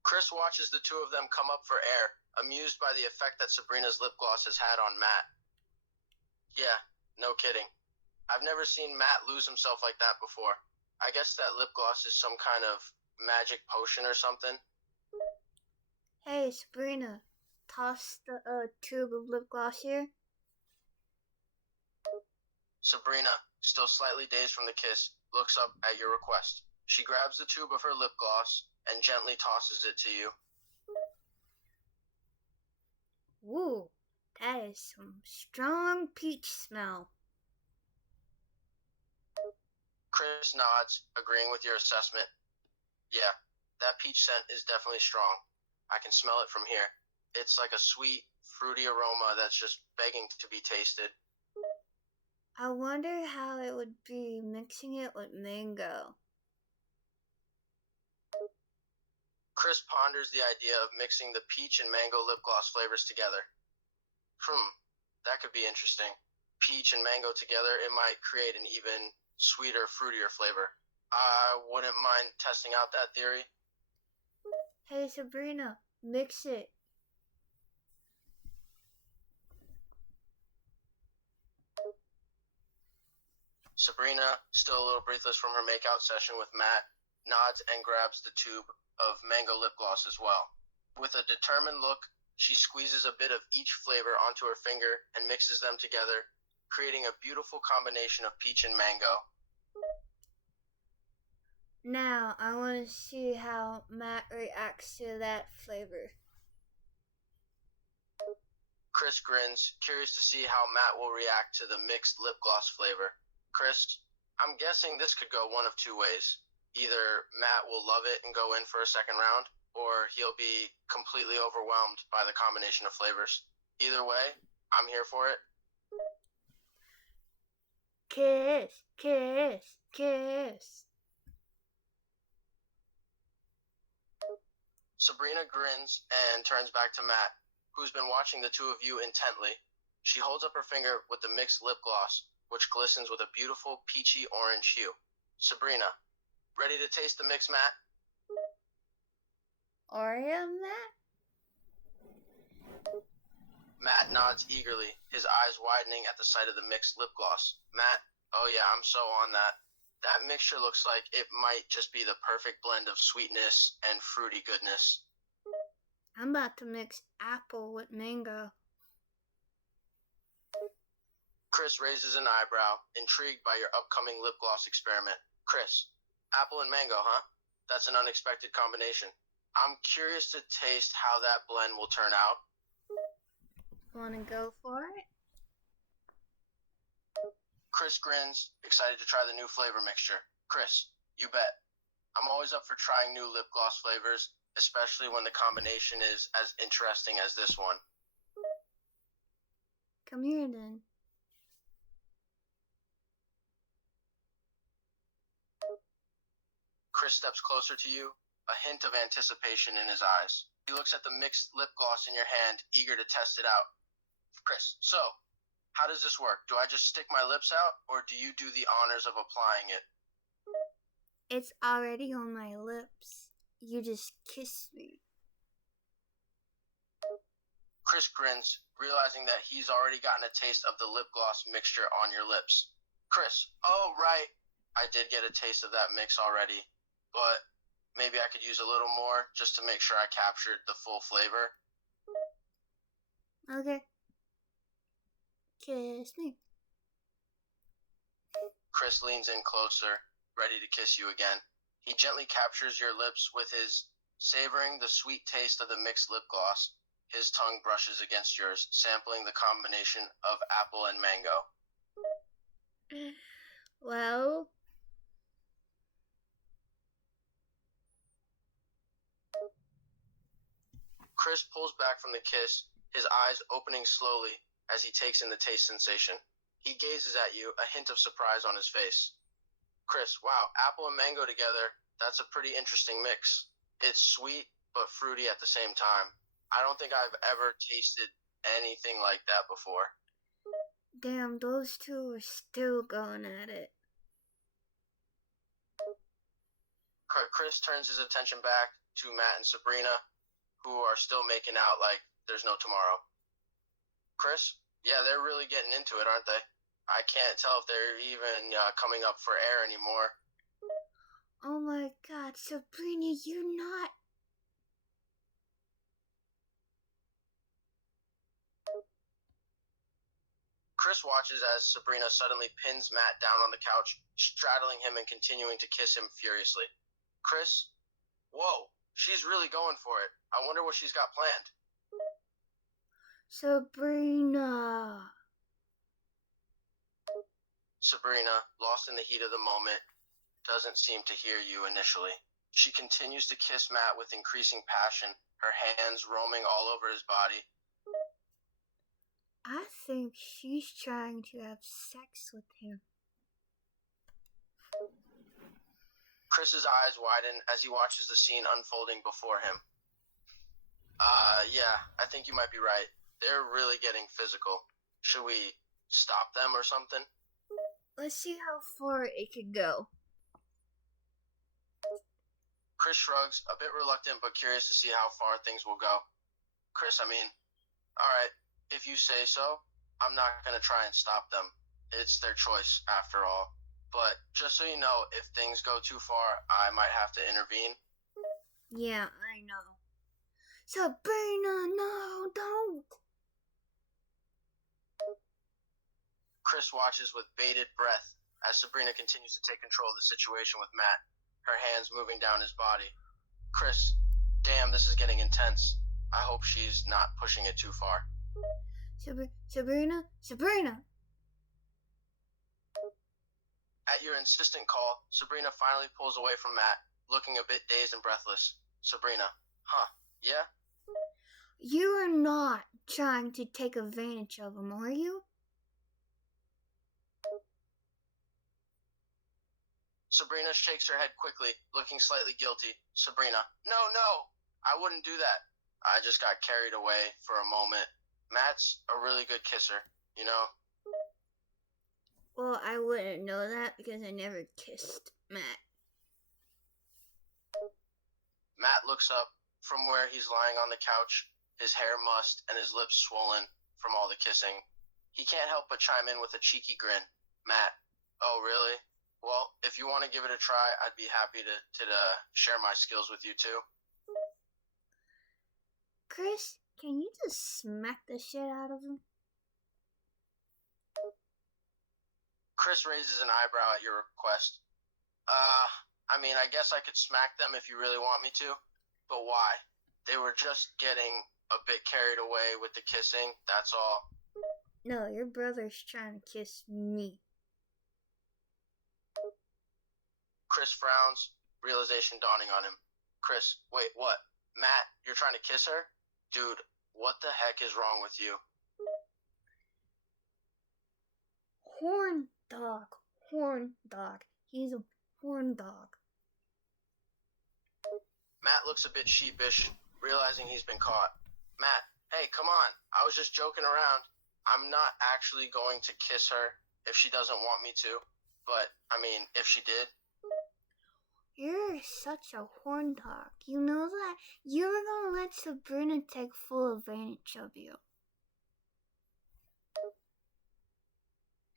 Chris watches the two of them come up for air, amused by the effect that Sabrina's lip gloss has had on Matt. Yeah, no kidding. I've never seen Matt lose himself like that before. I guess that lip gloss is some kind of magic potion or something. Hey, Sabrina, toss the tube of lip gloss here. Sabrina, still slightly dazed from the kiss, looks up at your request. She grabs the tube of her lip gloss and gently tosses it to you. Woo, that is some strong peach smell. Chris nods, agreeing with your assessment. Yeah, that peach scent is definitely strong. I can smell it from here. It's like a sweet, fruity aroma that's just begging to be tasted. I wonder how it would be mixing it with mango. Chris ponders the idea of mixing the peach and mango lip gloss flavors together. That could be interesting. Peach and mango together, it might create an even sweeter, fruitier flavor. I wouldn't mind testing out that theory. Hey, Sabrina, mix it. Sabrina, still a little breathless from her makeout session with Matt, nods and grabs the tube of mango lip gloss as well. With a determined look, she squeezes a bit of each flavor onto her finger and mixes them together, creating a beautiful combination of peach and mango. Now, I want to see how Matt reacts to that flavor. Chris grins, curious to see how Matt will react to the mixed lip gloss flavor. Chris, I'm guessing this could go one of two ways. Either Matt will love it and go in for a second round, or he'll be completely overwhelmed by the combination of flavors. Either way, I'm here for it. Kiss, kiss, kiss. Sabrina grins and turns back to Matt, who's been watching the two of you intently. She holds up her finger with the mixed lip gloss, which glistens with a beautiful peachy orange hue. Sabrina, ready to taste the mix, Matt? Oreo, Matt? Matt nods eagerly, his eyes widening at the sight of the mixed lip gloss. Matt, oh yeah, I'm so on that. That mixture looks like it might just be the perfect blend of sweetness and fruity goodness. I'm about to mix apple with mango. Chris raises an eyebrow, intrigued by your upcoming lip gloss experiment. Chris, apple and mango, huh? That's an unexpected combination. I'm curious to taste how that blend will turn out. Wanna go for it? Chris grins, excited to try the new flavor mixture. Chris, you bet. I'm always up for trying new lip gloss flavors, especially when the combination is as interesting as this one. Come here then. Chris steps closer to you, a hint of anticipation in his eyes. He looks at the mixed lip gloss in your hand, eager to test it out. Chris, so, how does this work? Do I just stick my lips out, or do you do the honors of applying it? It's already on my lips. You just kiss me. Chris grins, realizing that he's already gotten a taste of the lip gloss mixture on your lips. Chris, oh right, I did get a taste of that mix already, but maybe I could use a little more just to make sure I captured the full flavor. Okay. Kiss me. Chris leans in closer, ready to kiss you again. He gently captures your lips with his, savoring the sweet taste of the mixed lip gloss. His tongue brushes against yours, sampling the combination of apple and mango. Well, Chris pulls back from the kiss, his eyes opening slowly as he takes in the taste sensation. He gazes at you, a hint of surprise on his face. Chris, wow, apple and mango together, that's a pretty interesting mix. It's sweet, but fruity at the same time. I don't think I've ever tasted anything like that before. damn, those two are still going at it. Chris turns his attention back to Matt and Sabrina, who are still making out like there's no tomorrow. Chris, yeah, they're really getting into it, aren't they? I can't tell if they're even coming up for air anymore. Oh my god, Sabrina, you're not... Chris watches as Sabrina suddenly pins Matt down on the couch, straddling him and continuing to kiss him furiously. Chris, whoa, she's really going for it. I wonder what she's got planned. Sabrina. Sabrina, lost in the heat of the moment, doesn't seem to hear you initially. She continues to kiss Matt with increasing passion, her hands roaming all over his body. I think she's trying to have sex with him. Chris's eyes widen as he watches the scene unfolding before him. Yeah, I think you might be right. They're really getting physical. Should we stop them or something? Let's see how far it could go. Chris shrugs, a bit reluctant but curious to see how far things will go. Chris, alright, if you say so, I'm not going to try and stop them. It's their choice, after all. But just so you know, if things go too far, I might have to intervene. Yeah, I know. Sabrina, no, don't! Chris watches with bated breath as Sabrina continues to take control of the situation with Matt, her hands moving down his body. Chris, damn, this is getting intense. I hope she's not pushing it too far. Sabrina? At your insistent call, Sabrina finally pulls away from Matt, looking a bit dazed and breathless. Sabrina, huh, yeah? You are not trying to take advantage of him, are you? Sabrina shakes her head quickly, looking slightly guilty. Sabrina, no, I wouldn't do that. I just got carried away for a moment. Matt's a really good kisser, you know? Well, I wouldn't know that because I never kissed Matt. Matt looks up from where he's lying on the couch, his hair mussed and his lips swollen from all the kissing. He can't help but chime in with a cheeky grin. Matt, oh really? Well, if you want to give it a try, I'd be happy to share my skills with you too. Chris, can you just smack the shit out of him? Chris raises an eyebrow at your request. I guess I could smack them if you really want me to, but why? They were just getting a bit carried away with the kissing, that's all. No, your brother's trying to kiss me. Chris frowns, realization dawning on him. Chris, wait, what? Matt, you're trying to kiss her? Dude, what the heck is wrong with you? Horn dog. He's a horn dog. Matt looks a bit sheepish, realizing he's been caught. Matt, hey, come on. I was just joking around. I'm not actually going to kiss her if she doesn't want me to. But, if she did. You're such a horn dog. You know that? You're gonna let Sabrina take full advantage of you.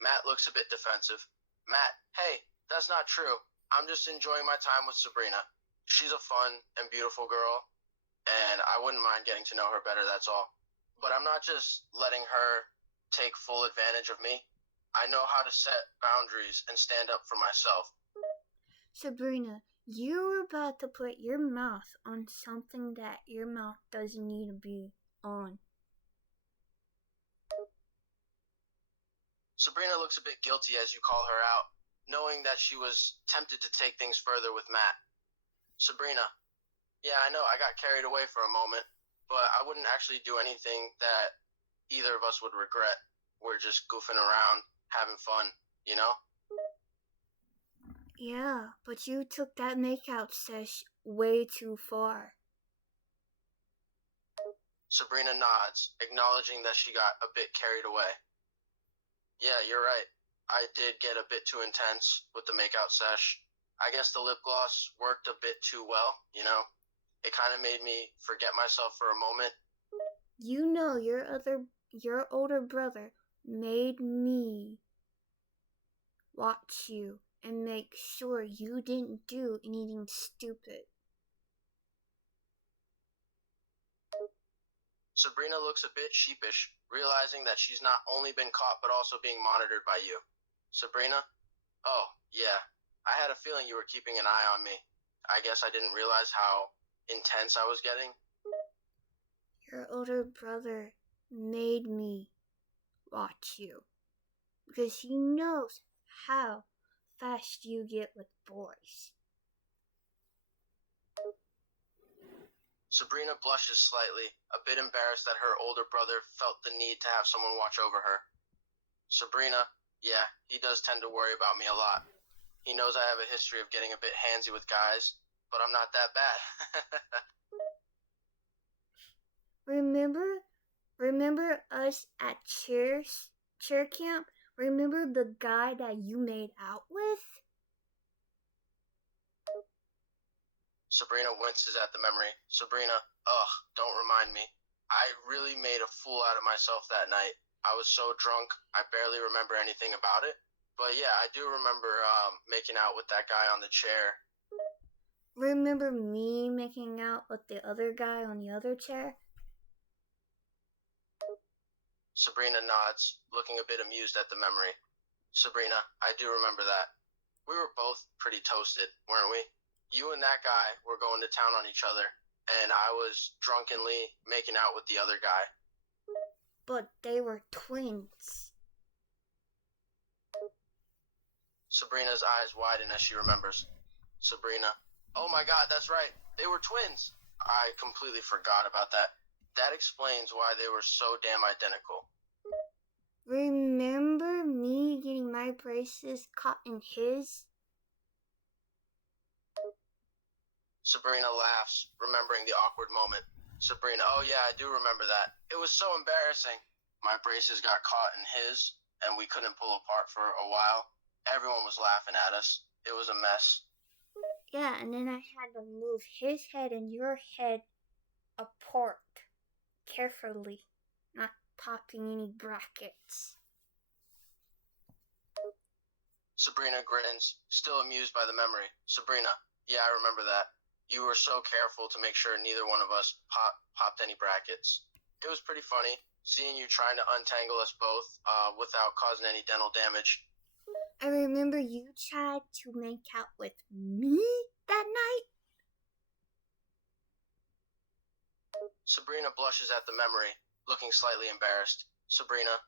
Matt looks a bit defensive. Matt, hey, that's not true. I'm just enjoying my time with Sabrina. She's a fun and beautiful girl, and I wouldn't mind getting to know her better, that's all. But I'm not just letting her take full advantage of me. I know how to set boundaries and stand up for myself. Sabrina, you're about to put your mouth on something that your mouth doesn't need to be on. Sabrina looks a bit guilty as you call her out, knowing that she was tempted to take things further with Matt. Sabrina, yeah, I know I got carried away for a moment, but I wouldn't actually do anything that either of us would regret. We're just goofing around, having fun, you know? Yeah, but you took that makeout sesh way too far. Sabrina nods, acknowledging that she got a bit carried away. Yeah, you're right. I did get a bit too intense with the makeout sesh. I guess the lip gloss worked a bit too well, you know? It kind of made me forget myself for a moment. You know your older brother made me watch you and make sure you didn't do anything stupid. Sabrina looks a bit sheepish, realizing that she's not only been caught but also being monitored by you. Sabrina? Oh, yeah. I had a feeling you were keeping an eye on me. I guess I didn't realize how intense I was getting. Your older brother made me watch you because he knows how fast you get with boys. Sabrina blushes slightly, a bit embarrassed that her older brother felt the need to have someone watch over her. Sabrina, yeah, he does tend to worry about me a lot. He knows I have a history of getting a bit handsy with guys, but I'm not that bad. Remember us at cheer camp? Remember the guy that you made out with? Sabrina winces at the memory. Sabrina, ugh, don't remind me. I really made a fool out of myself that night. I was so drunk, I barely remember anything about it. But yeah, I do remember making out with that guy on the chair. Remember me making out with the other guy on the other chair? Sabrina nods, looking a bit amused at the memory. Sabrina, I do remember that. We were both pretty toasted, weren't we? You and that guy were going to town on each other, and I was drunkenly making out with the other guy. But they were twins. Sabrina's eyes widen as she remembers. Sabrina, oh my god, that's right. They were twins. I completely forgot about that. That explains why they were so damn identical. Remember me getting my braces caught in his? Sabrina laughs, remembering the awkward moment. Sabrina, oh yeah, I do remember that. It was so embarrassing. My braces got caught in his, and we couldn't pull apart for a while. Everyone was laughing at us. It was a mess. Yeah, and then I had to move his head and your head apart carefully, not popping any brackets. Sabrina grins, still amused by the memory. Sabrina, yeah, I remember that. You were so careful to make sure neither one of us popped any brackets. It was pretty funny, seeing you trying to untangle us both without causing any dental damage. I remember you tried to make out with me that night. Sabrina blushes at the memory, looking slightly embarrassed. Sabrina,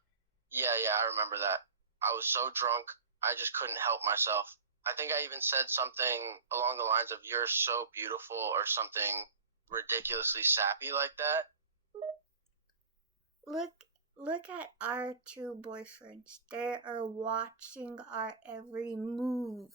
yeah, I remember that. I was so drunk, I just couldn't help myself. I think I even said something along the lines of "you're so beautiful" or something ridiculously sappy like that. Look at our two boyfriends. They are watching our every move.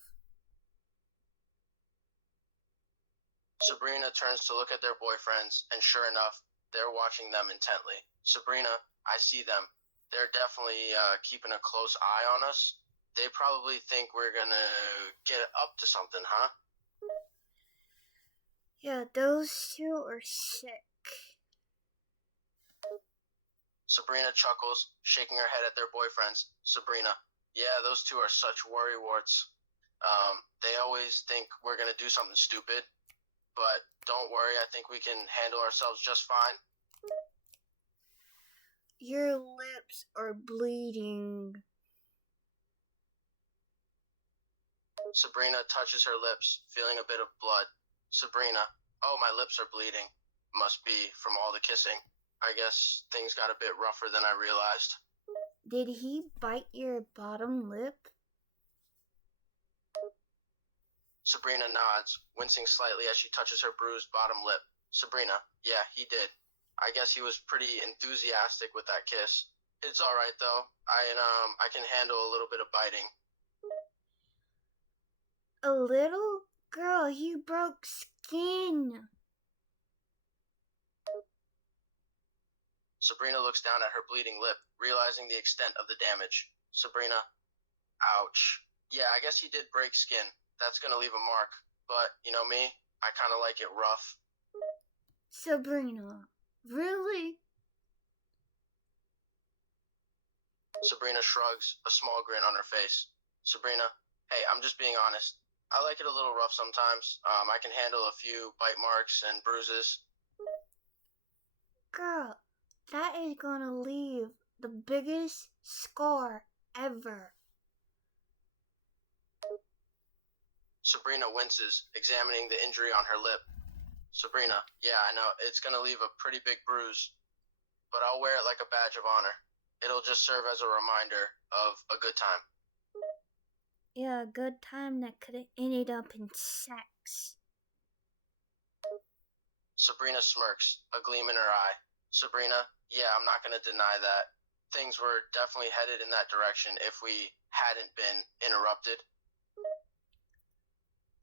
Sabrina turns to look at their boyfriends, and sure enough, they're watching them intently. Sabrina, I see them. They're definitely keeping a close eye on us. They probably think we're gonna get up to something, huh? Yeah, those two are sick. Sabrina chuckles, shaking her head at their boyfriends. Sabrina, yeah, those two are such worrywarts. They always think we're gonna do something stupid, but don't worry, I think we can handle ourselves just fine. Your lips are bleeding. Sabrina touches her lips, feeling a bit of blood. Sabrina, oh, my lips are bleeding. Must be from all the kissing. I guess things got a bit rougher than I realized. Did he bite your bottom lip? Sabrina nods, wincing slightly as she touches her bruised bottom lip. Sabrina, yeah, he did. I guess he was pretty enthusiastic with that kiss. It's all right though. I can handle a little bit of biting. A little? Girl, you broke skin. Sabrina looks down at her bleeding lip, realizing the extent of the damage. Sabrina, ouch. Yeah, I guess he did break skin. That's gonna leave a mark. But, you know me, I kinda like it rough. Sabrina, really? Sabrina shrugs, a small grin on her face. Sabrina, hey, I'm just being honest. I like it a little rough sometimes. I can handle a few bite marks and bruises. Girl, that is gonna leave the biggest scar ever. Sabrina winces, examining the injury on her lip. Sabrina, yeah, I know, it's gonna leave a pretty big bruise, but I'll wear it like a badge of honor. It'll just serve as a reminder of a good time. Yeah, a good time that could have ended up in sex. Sabrina smirks, a gleam in her eye. Sabrina, yeah, I'm not gonna deny that. Things were definitely headed in that direction if we hadn't been interrupted.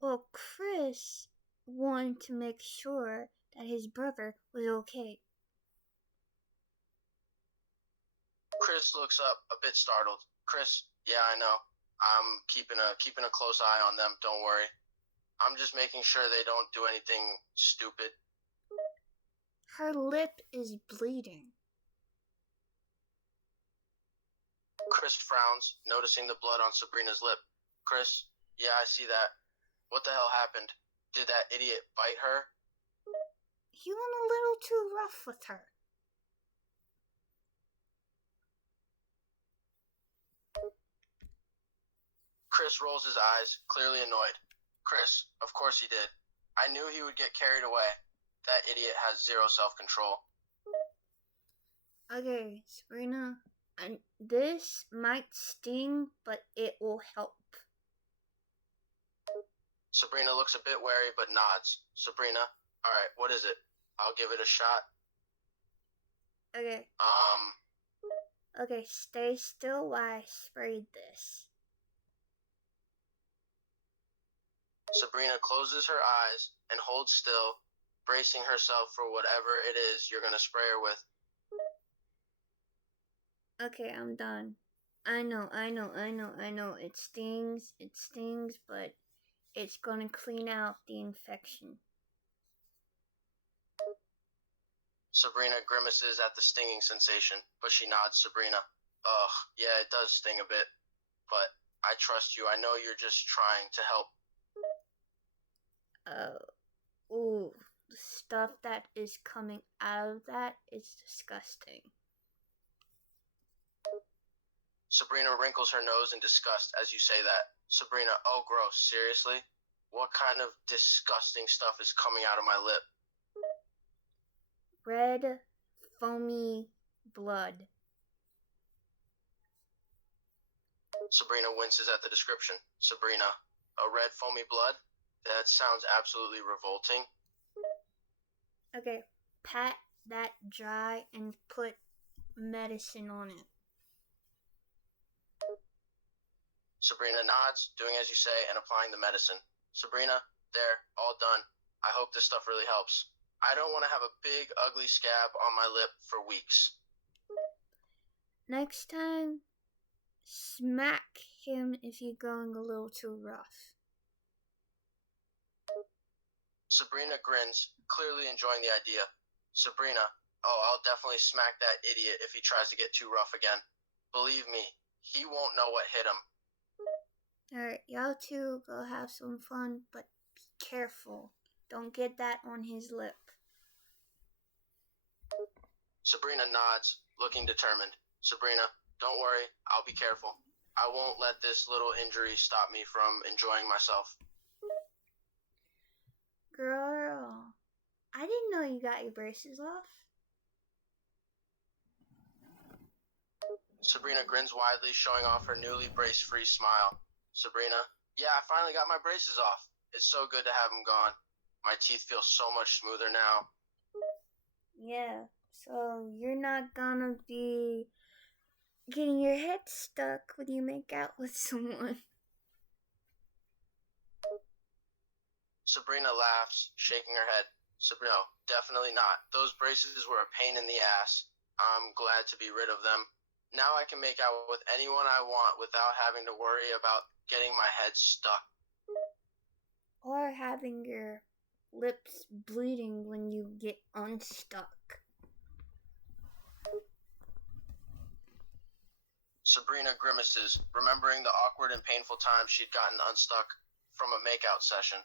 Well, Chris wanted to make sure that his brother was okay. Chris looks up, a bit startled. Chris, yeah, I know. I'm keeping a close eye on them, don't worry. I'm just making sure they don't do anything stupid. Her lip is bleeding. Chris frowns, noticing the blood on Sabrina's lip. Chris, yeah, I see that. What the hell happened? Did that idiot bite her? He went a little too rough with her. Chris rolls his eyes, clearly annoyed. Chris, of course he did. I knew he would get carried away. That idiot has zero self-control. Okay, Sabrina, and this might sting, but it will help. Sabrina looks a bit wary but nods. Sabrina, alright, what is it? I'll give it a shot. Okay. Okay, stay still while I sprayed this. Sabrina closes her eyes and holds still, bracing herself for whatever it is you're gonna spray her with. Okay, I'm done. I know. It stings, but it's gonna clean out the infection. Sabrina grimaces at the stinging sensation, but she nods. Sabrina, ugh, yeah, it does sting a bit, but I trust you. I know you're just trying to help. Ooh, the stuff that is coming out of that is disgusting. Sabrina wrinkles her nose in disgust as you say that. Sabrina, oh gross, seriously? What kind of disgusting stuff is coming out of my lip? Red, foamy blood. Sabrina winces at the description. Sabrina, a red foamy blood? That sounds absolutely revolting. Okay, pat that dry and put medicine on it. Sabrina nods, doing as you say and applying the medicine. Sabrina, there, all done. I hope this stuff really helps. I don't want to have a big, ugly scab on my lip for weeks. Next time, smack him if you're going a little too rough. Sabrina grins, clearly enjoying the idea. Sabrina, oh, I'll definitely smack that idiot if he tries to get too rough again. Believe me, he won't know what hit him. Alright, y'all two go have some fun, but be careful. Don't get that on his lip. Sabrina nods, looking determined. Sabrina, don't worry, I'll be careful. I won't let this little injury stop me from enjoying myself. Girl, I didn't know you got your braces off. Sabrina grins widely, showing off her newly brace-free smile. Sabrina, yeah, I finally got my braces off. It's so good to have them gone. My teeth feel so much smoother now. Yeah, so you're not gonna be getting your head stuck when you make out with someone. Sabrina laughs, shaking her head. Sabrina, no, definitely not. Those braces were a pain in the ass. I'm glad to be rid of them. Now I can make out with anyone I want without having to worry about getting my head stuck. Or having your lips bleeding when you get unstuck. Sabrina grimaces, remembering the awkward and painful times she'd gotten unstuck from a makeout session.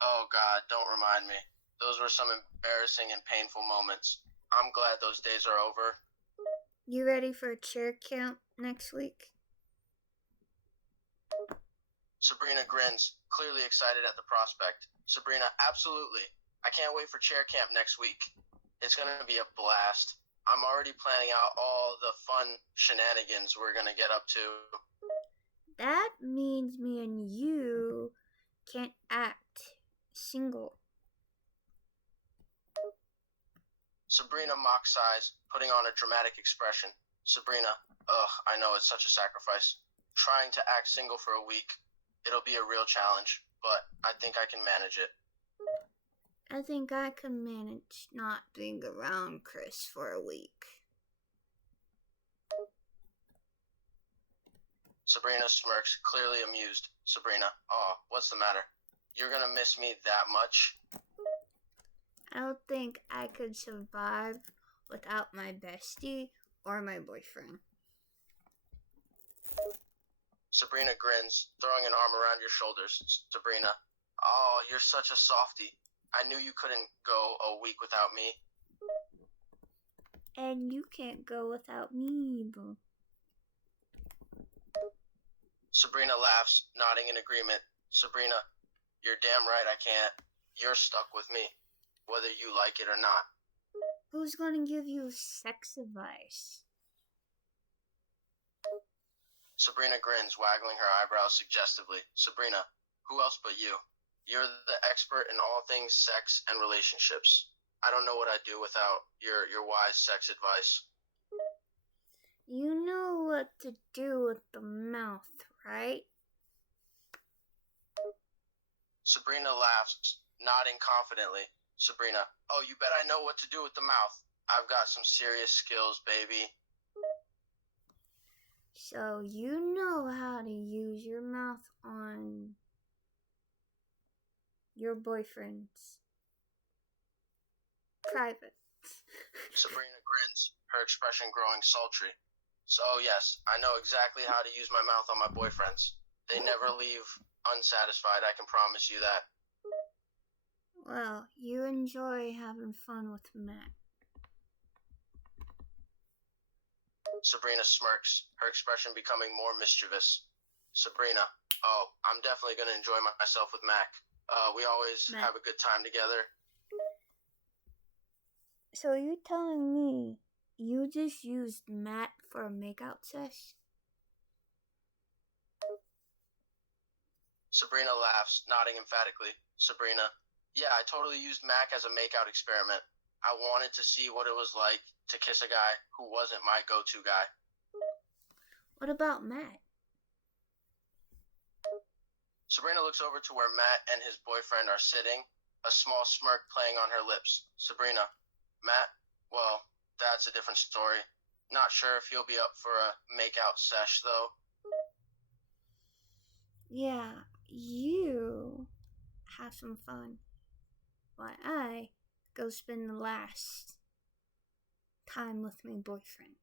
Oh God, don't remind me. Those were some embarrassing and painful moments. I'm glad those days are over. You ready for a chair camp next week? Sabrina grins, clearly excited at the prospect. Sabrina, absolutely. I can't wait for chair camp next week. It's going to be a blast. I'm already planning out all the fun shenanigans we're going to get up to. That means me and you can't act single. Sabrina mock sighs, putting on a dramatic expression. Sabrina, ugh, I know it's such a sacrifice. Trying to act single for a week. It'll be a real challenge, but I think I can manage it. I think I can manage not being around Chris for a week. Sabrina smirks, clearly amused. Sabrina, oh, what's the matter? You're gonna miss me that much? I don't think I could survive without my bestie or my boyfriend. Sabrina grins, throwing an arm around your shoulders. Sabrina, oh, you're such a softie. I knew you couldn't go a week without me. And you can't go without me either. Sabrina laughs, nodding in agreement. Sabrina, you're damn right I can't. You're stuck with me, whether you like it or not. Who's gonna give you sex advice? Sabrina grins, waggling her eyebrows suggestively. Sabrina, who else but you? You're the expert in all things sex and relationships. I don't know what I'd do without your wise sex advice. You know what to do with the mouth, right? Sabrina laughs, nodding confidently. Sabrina, oh, you bet I know what to do with the mouth. I've got some serious skills, baby. So you know how to use your mouth on your boyfriend's private. Sabrina grins, her expression growing sultry. So yes, I know exactly how to use my mouth on my boyfriends. They never leave unsatisfied, I can promise you that. Well, you enjoy having fun with Matt. Sabrina smirks, her expression becoming more mischievous. Sabrina, oh, I'm definitely going to enjoy myself with Mac. We always Matt. have a good time together. So you're telling me you just used Matt for a makeout sesh? Sabrina laughs, nodding emphatically. Sabrina, yeah, I totally used Mac as a makeout experiment. I wanted to see what it was like to kiss a guy who wasn't my go-to guy. What about Matt? Sabrina looks over to where Matt and his boyfriend are sitting, a small smirk playing on her lips. Sabrina, Matt, well, that's a different story. Not sure if he'll be up for a makeout sesh, though. Yeah, you have some fun, while I go spend the last time with my boyfriend.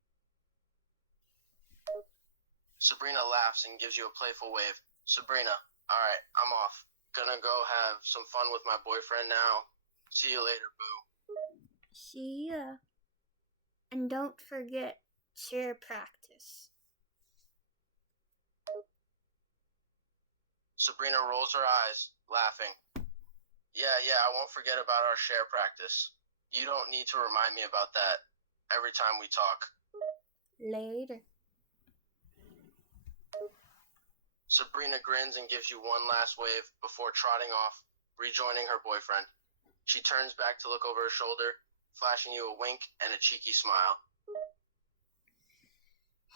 Sabrina laughs and gives you a playful wave. Sabrina, alright, I'm off. Gonna go have some fun with my boyfriend now. See you later, boo. See ya. And don't forget cheer practice. Sabrina rolls her eyes, laughing. Yeah, I won't forget about our share practice. You don't need to remind me about that every time we talk. Later. Sabrina grins and gives you one last wave before trotting off, rejoining her boyfriend. She turns back to look over her shoulder, flashing you a wink and a cheeky smile.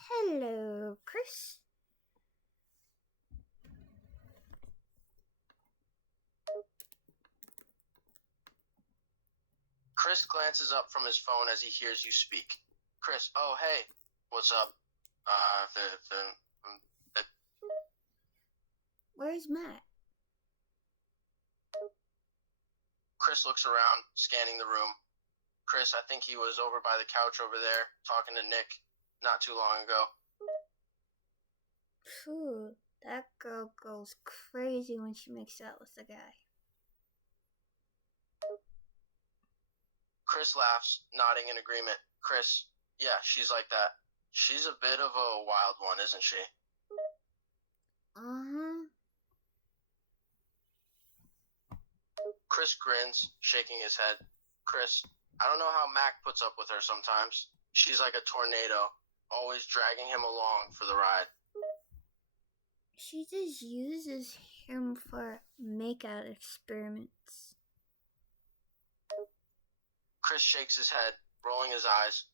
Hello, Chris. Chris glances up from his phone as he hears you speak. Chris, oh, hey, what's up? Where's Matt? Chris looks around, scanning the room. Chris, I think he was over by the couch over there, talking to Nick not too long ago. Phew, that girl goes crazy when she makes out with a guy. Chris laughs, nodding in agreement. Chris, yeah, she's like that. She's a bit of a wild one, isn't she? Uh-huh. Chris grins, shaking his head. Chris, I don't know how Mac puts up with her sometimes. She's like a tornado, always dragging him along for the ride. She just uses him for makeout experiments. Chris shakes his head, rolling his eyes.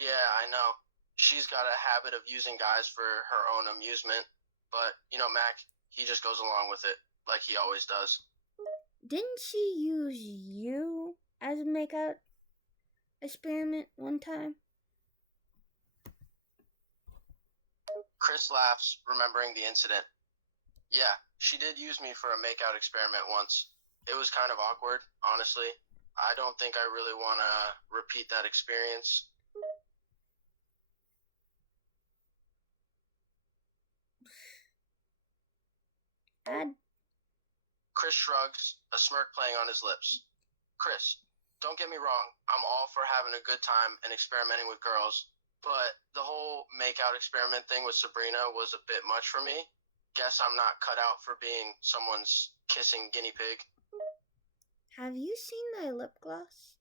Yeah, I know. She's got a habit of using guys for her own amusement. But, Mac, he just goes along with it, like he always does. Didn't she use you as a makeout experiment one time? Chris laughs, remembering the incident. Yeah, she did use me for a makeout experiment once. It was kind of awkward, honestly. I don't think I really want to repeat that experience. Chris shrugs, a smirk playing on his lips. Chris, don't get me wrong. I'm all for having a good time and experimenting with girls. But the whole makeout experiment thing with Sabrina was a bit much for me. Guess I'm not cut out for being someone's kissing guinea pig. Have you seen my lip gloss?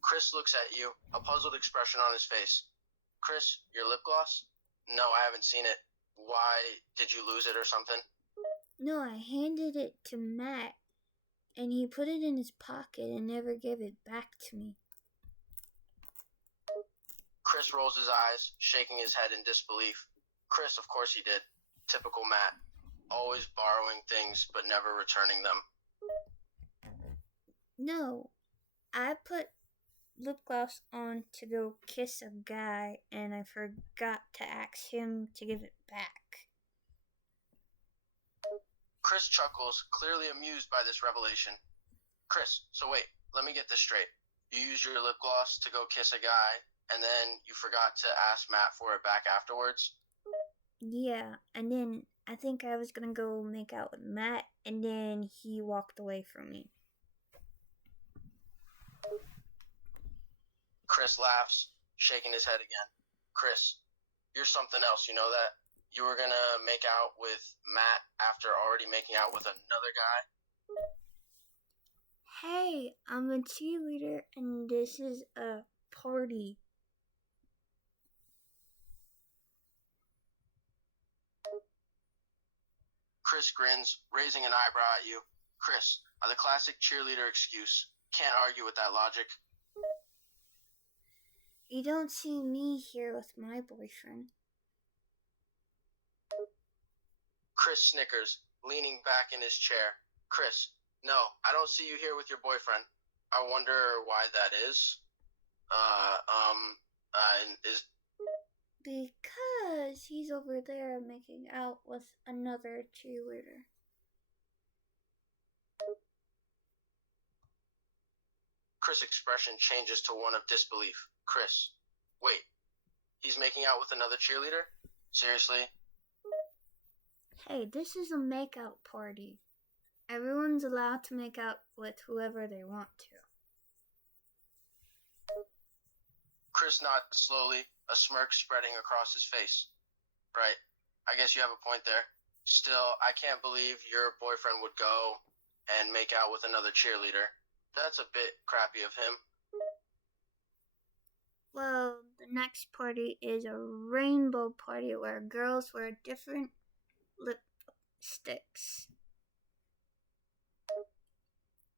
Chris looks at you, a puzzled expression on his face. Chris, your lip gloss? No, I haven't seen it. Why, did you lose it or something? No, I handed it to Matt, and he put it in his pocket and never gave it back to me. Chris rolls his eyes, shaking his head in disbelief. Chris, of course he did. Typical Matt. Always borrowing things but never returning them. No, I put lip gloss on to go kiss a guy, and I forgot to ask him to give it back. Chris chuckles, clearly amused by this revelation. Chris, so wait, let me get this straight. You used your lip gloss to go kiss a guy, and then you forgot to ask Matt for it back afterwards? Yeah, and then I think I was gonna go make out with Matt, and then he walked away from me. Chris laughs, shaking his head again. Chris, you're something else, you know that? You were gonna make out with Matt after already making out with another guy? Hey, I'm a cheerleader, and this is a party. Chris grins, raising an eyebrow at you. Chris, the classic cheerleader excuse. Can't argue with that logic. You don't see me here with my boyfriend. Chris snickers, leaning back in his chair. Chris, no, I don't see you here with your boyfriend. I wonder why that is. Is Because he's over there making out with another cheerleader. Chris' expression changes to one of disbelief. Chris, wait, he's making out with another cheerleader? Seriously? Hey, this is a makeout party. Everyone's allowed to make out with whoever they want to. Chris nods slowly, a smirk spreading across his face. Right, I guess you have a point there. Still, I can't believe your boyfriend would go and make out with another cheerleader. That's a bit crappy of him. Well, the next party is a rainbow party where girls wear different lipsticks.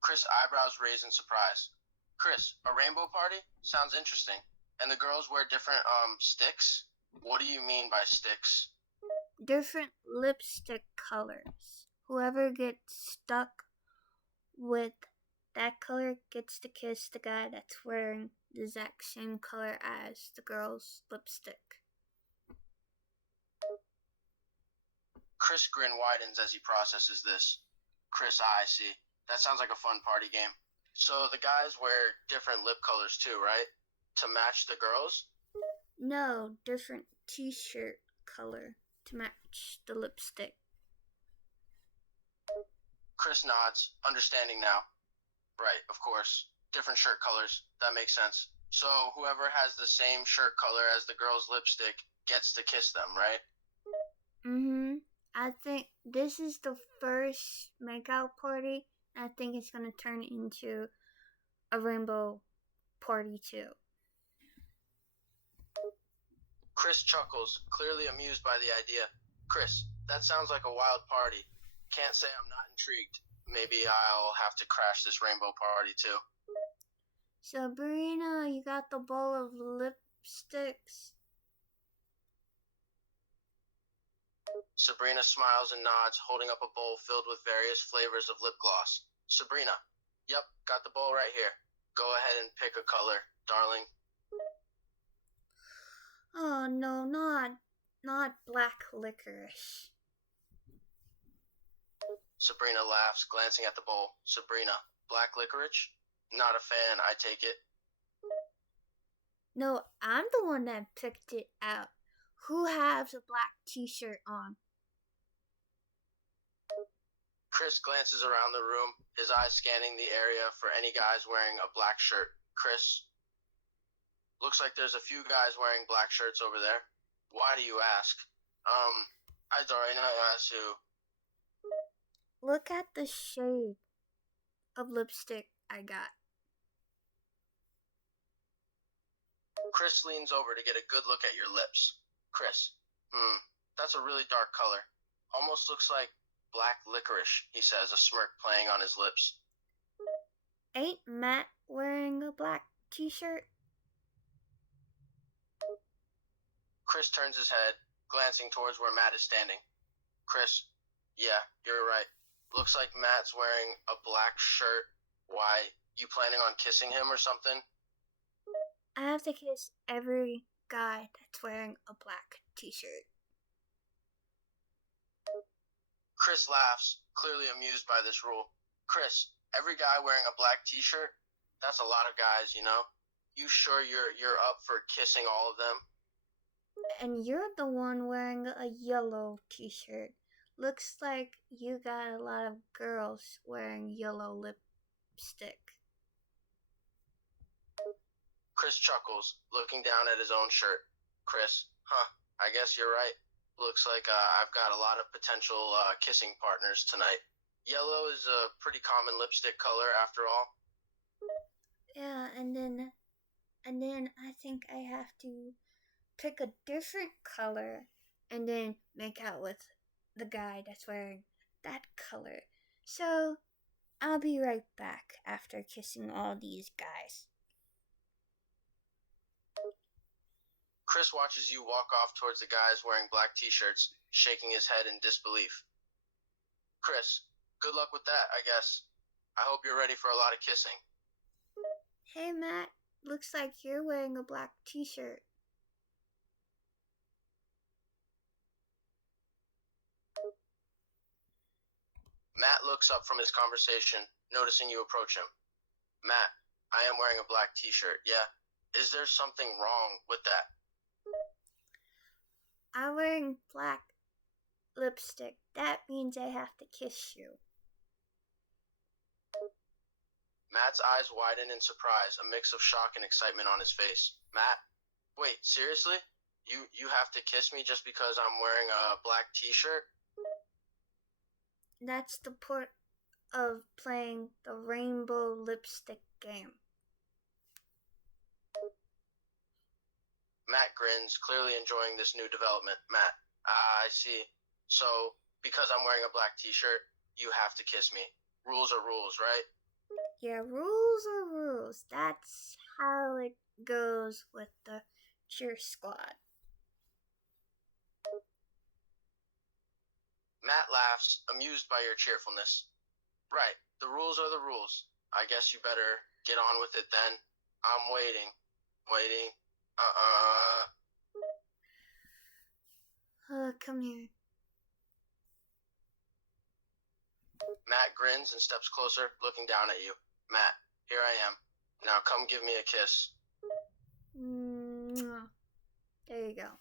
Chris' eyebrows raise in surprise. Chris, a rainbow party? Sounds interesting. And the girls wear different, sticks? What do you mean by sticks? Different lipstick colors. Whoever gets stuck with that color gets to kiss the guy that's wearing the exact same color as the girl's lipstick. Chris' grin widens as he processes this. Chris, I see. That sounds like a fun party game. So the guys wear different lip colors too, right? To match the girls? No, different t-shirt color to match the lipstick. Chris nods, understanding now. Right, of course. Different shirt colors. That makes sense. So whoever has the same shirt color as the girl's lipstick gets to kiss them, right? I think this is the first makeout party. I think it's gonna turn into a rainbow party too. Chris chuckles, clearly amused by the idea. Chris, that sounds like a wild party. Can't say I'm not intrigued. Maybe I'll have to crash this rainbow party too. Sabrina, you got the bowl of lipsticks? Sabrina smiles and nods, holding up a bowl filled with various flavors of lip gloss. Sabrina, yep, got the bowl right here. Go ahead and pick a color, darling. Oh no, not black licorice. Sabrina laughs, glancing at the bowl. Sabrina, black licorice? Not a fan, I take it. No, I'm the one that picked it out. Who has a black t-shirt on? Chris glances around the room, his eyes scanning the area for any guys wearing a black shirt. Chris, looks like there's a few guys wearing black shirts over there. Why do you ask? I don't ask who. Look at the shade of lipstick I got. Chris leans over to get a good look at your lips. Chris, that's a really dark color. Almost looks like black licorice, he says, a smirk playing on his lips. Ain't Matt wearing a black t-shirt? Chris turns his head, glancing towards where Matt is standing. Chris, yeah, you're right. Looks like Matt's wearing a black shirt. Why, you planning on kissing him or something? I have to kiss every guy that's wearing a black t-shirt. Chris laughs, clearly amused by this rule. Chris, every guy wearing a black t-shirt? That's a lot of guys, you know? You sure you're up for kissing all of them? And you're the one wearing a yellow t-shirt. Looks like you got a lot of girls wearing yellow lipstick. Chris chuckles, looking down at his own shirt. Chris, I guess you're right. Looks like I've got a lot of potential kissing partners tonight. Yellow is a pretty common lipstick color after all. Yeah, and then I think I have to pick a different color and then make out with the guy that's wearing that color. So I'll be right back after kissing all these guys. Chris watches you walk off towards the guys wearing black t-shirts, shaking his head in disbelief. Chris, good luck with that, I guess. I hope you're ready for a lot of kissing. Hey Matt, looks like you're wearing a black t-shirt. Matt looks up from his conversation, noticing you approach him. Matt, I am wearing a black t-shirt, yeah. Is there something wrong with that? I'm wearing black lipstick. That means I have to kiss you. Matt's eyes widen in surprise, a mix of shock and excitement on his face. Matt, wait, seriously? You have to kiss me just because I'm wearing a black t-shirt? That's the point of playing the rainbow lipstick game. Matt grins, clearly enjoying this new development. Matt, I see. So, because I'm wearing a black t-shirt, you have to kiss me. Rules are rules, right? Yeah, rules are rules. That's how it goes with the cheer squad. Matt laughs, amused by your cheerfulness. Right, the rules are the rules. I guess you better get on with it then. I'm waiting. Waiting. Come here. Matt grins and steps closer, looking down at you. Matt, here I am. Now come give me a kiss. There you go.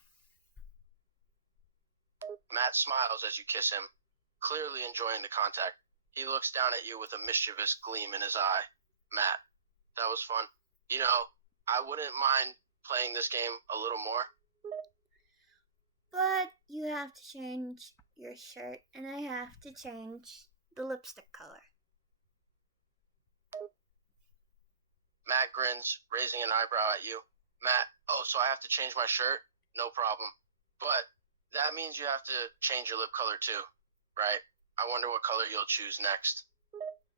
Matt smiles as you kiss him, clearly enjoying the contact. He looks down at you with a mischievous gleam in his eye. Matt, that was fun. You know, I wouldn't mind playing this game a little more. But you have to change your shirt, and I have to change the lipstick color. Matt grins, raising an eyebrow at you. Matt, so I have to change my shirt? No problem. But that means you have to change your lip color too, right? I wonder what color you'll choose next.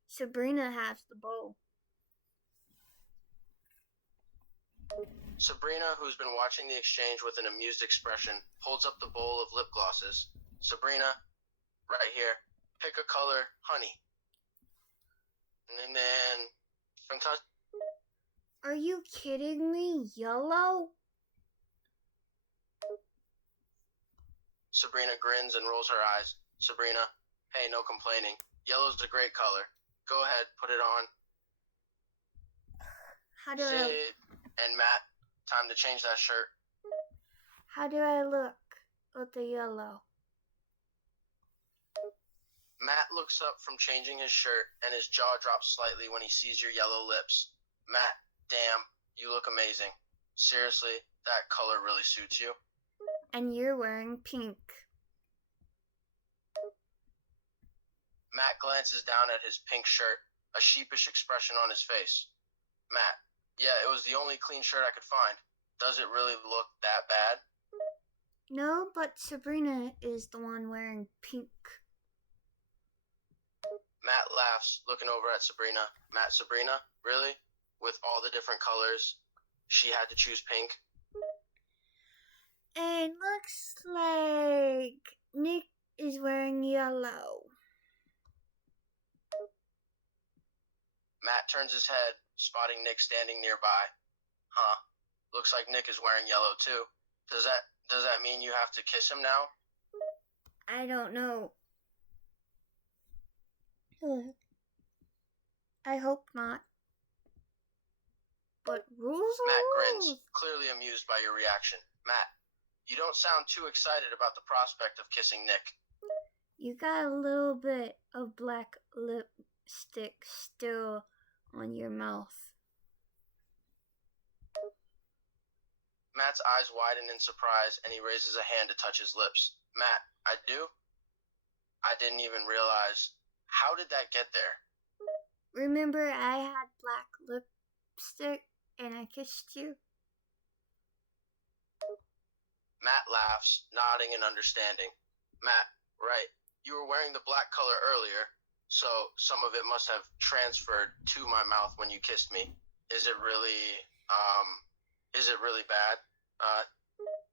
Sabrina has the bow. Sabrina, who's been watching the exchange with an amused expression, holds up the bowl of lip glosses. Sabrina, right here. Pick a color, honey. And then, fantastic. Are you kidding me? Yellow? Sabrina grins and rolls her eyes. Sabrina, hey, no complaining. Yellow's a great color. Go ahead, put it on. How do I... And Matt, time to change that shirt. How do I look with the yellow? Matt looks up from changing his shirt, and his jaw drops slightly when he sees your yellow lips. Matt, damn, you look amazing. Seriously, that color really suits you. And you're wearing pink. Matt glances down at his pink shirt, a sheepish expression on his face. Matt, yeah, it was the only clean shirt I could find. Does it really look that bad? No, but Sabrina is the one wearing pink. Matt laughs, looking over at Sabrina. Matt, Sabrina, really? With all the different colors, she had to choose pink? And looks like Nick is wearing yellow. Matt turns his head, spotting Nick standing nearby. Huh. Looks like Nick is wearing yellow too. Does that mean you have to kiss him now? I don't know. I hope not. But rules are Matt rules. grins, clearly amused by your reaction. Matt, you don't sound too excited about the prospect of kissing Nick. You got a little bit of black lipstick still on your mouth. Matt's eyes widen in surprise, and he raises a hand to touch his lips. Matt, I do? I didn't even realize. How did that get there? Remember I had black lipstick and I kissed you? Matt laughs, nodding in understanding. Matt, right. You were wearing the black color earlier, so some of it must have transferred to my mouth when you kissed me. Is it really bad?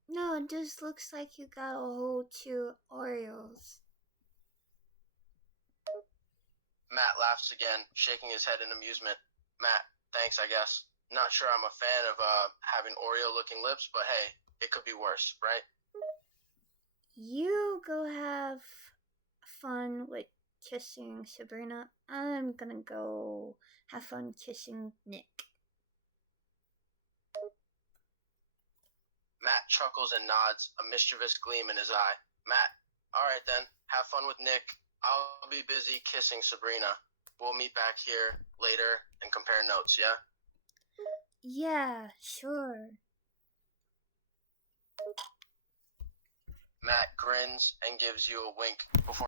No, it just looks like you got a whole 2 Oreos. Matt laughs again, shaking his head in amusement. Matt, thanks, I guess. Not sure I'm a fan of having Oreo-looking lips, but hey, it could be worse, right? You go have fun with kissing Sabrina. I'm gonna go have fun kissing Nick. Matt chuckles and nods, a mischievous gleam in his eye. Matt, all right then, have fun with Nick. I'll be busy kissing Sabrina. We'll meet back here later and compare notes, yeah? Yeah, sure. Matt grins and gives you a wink before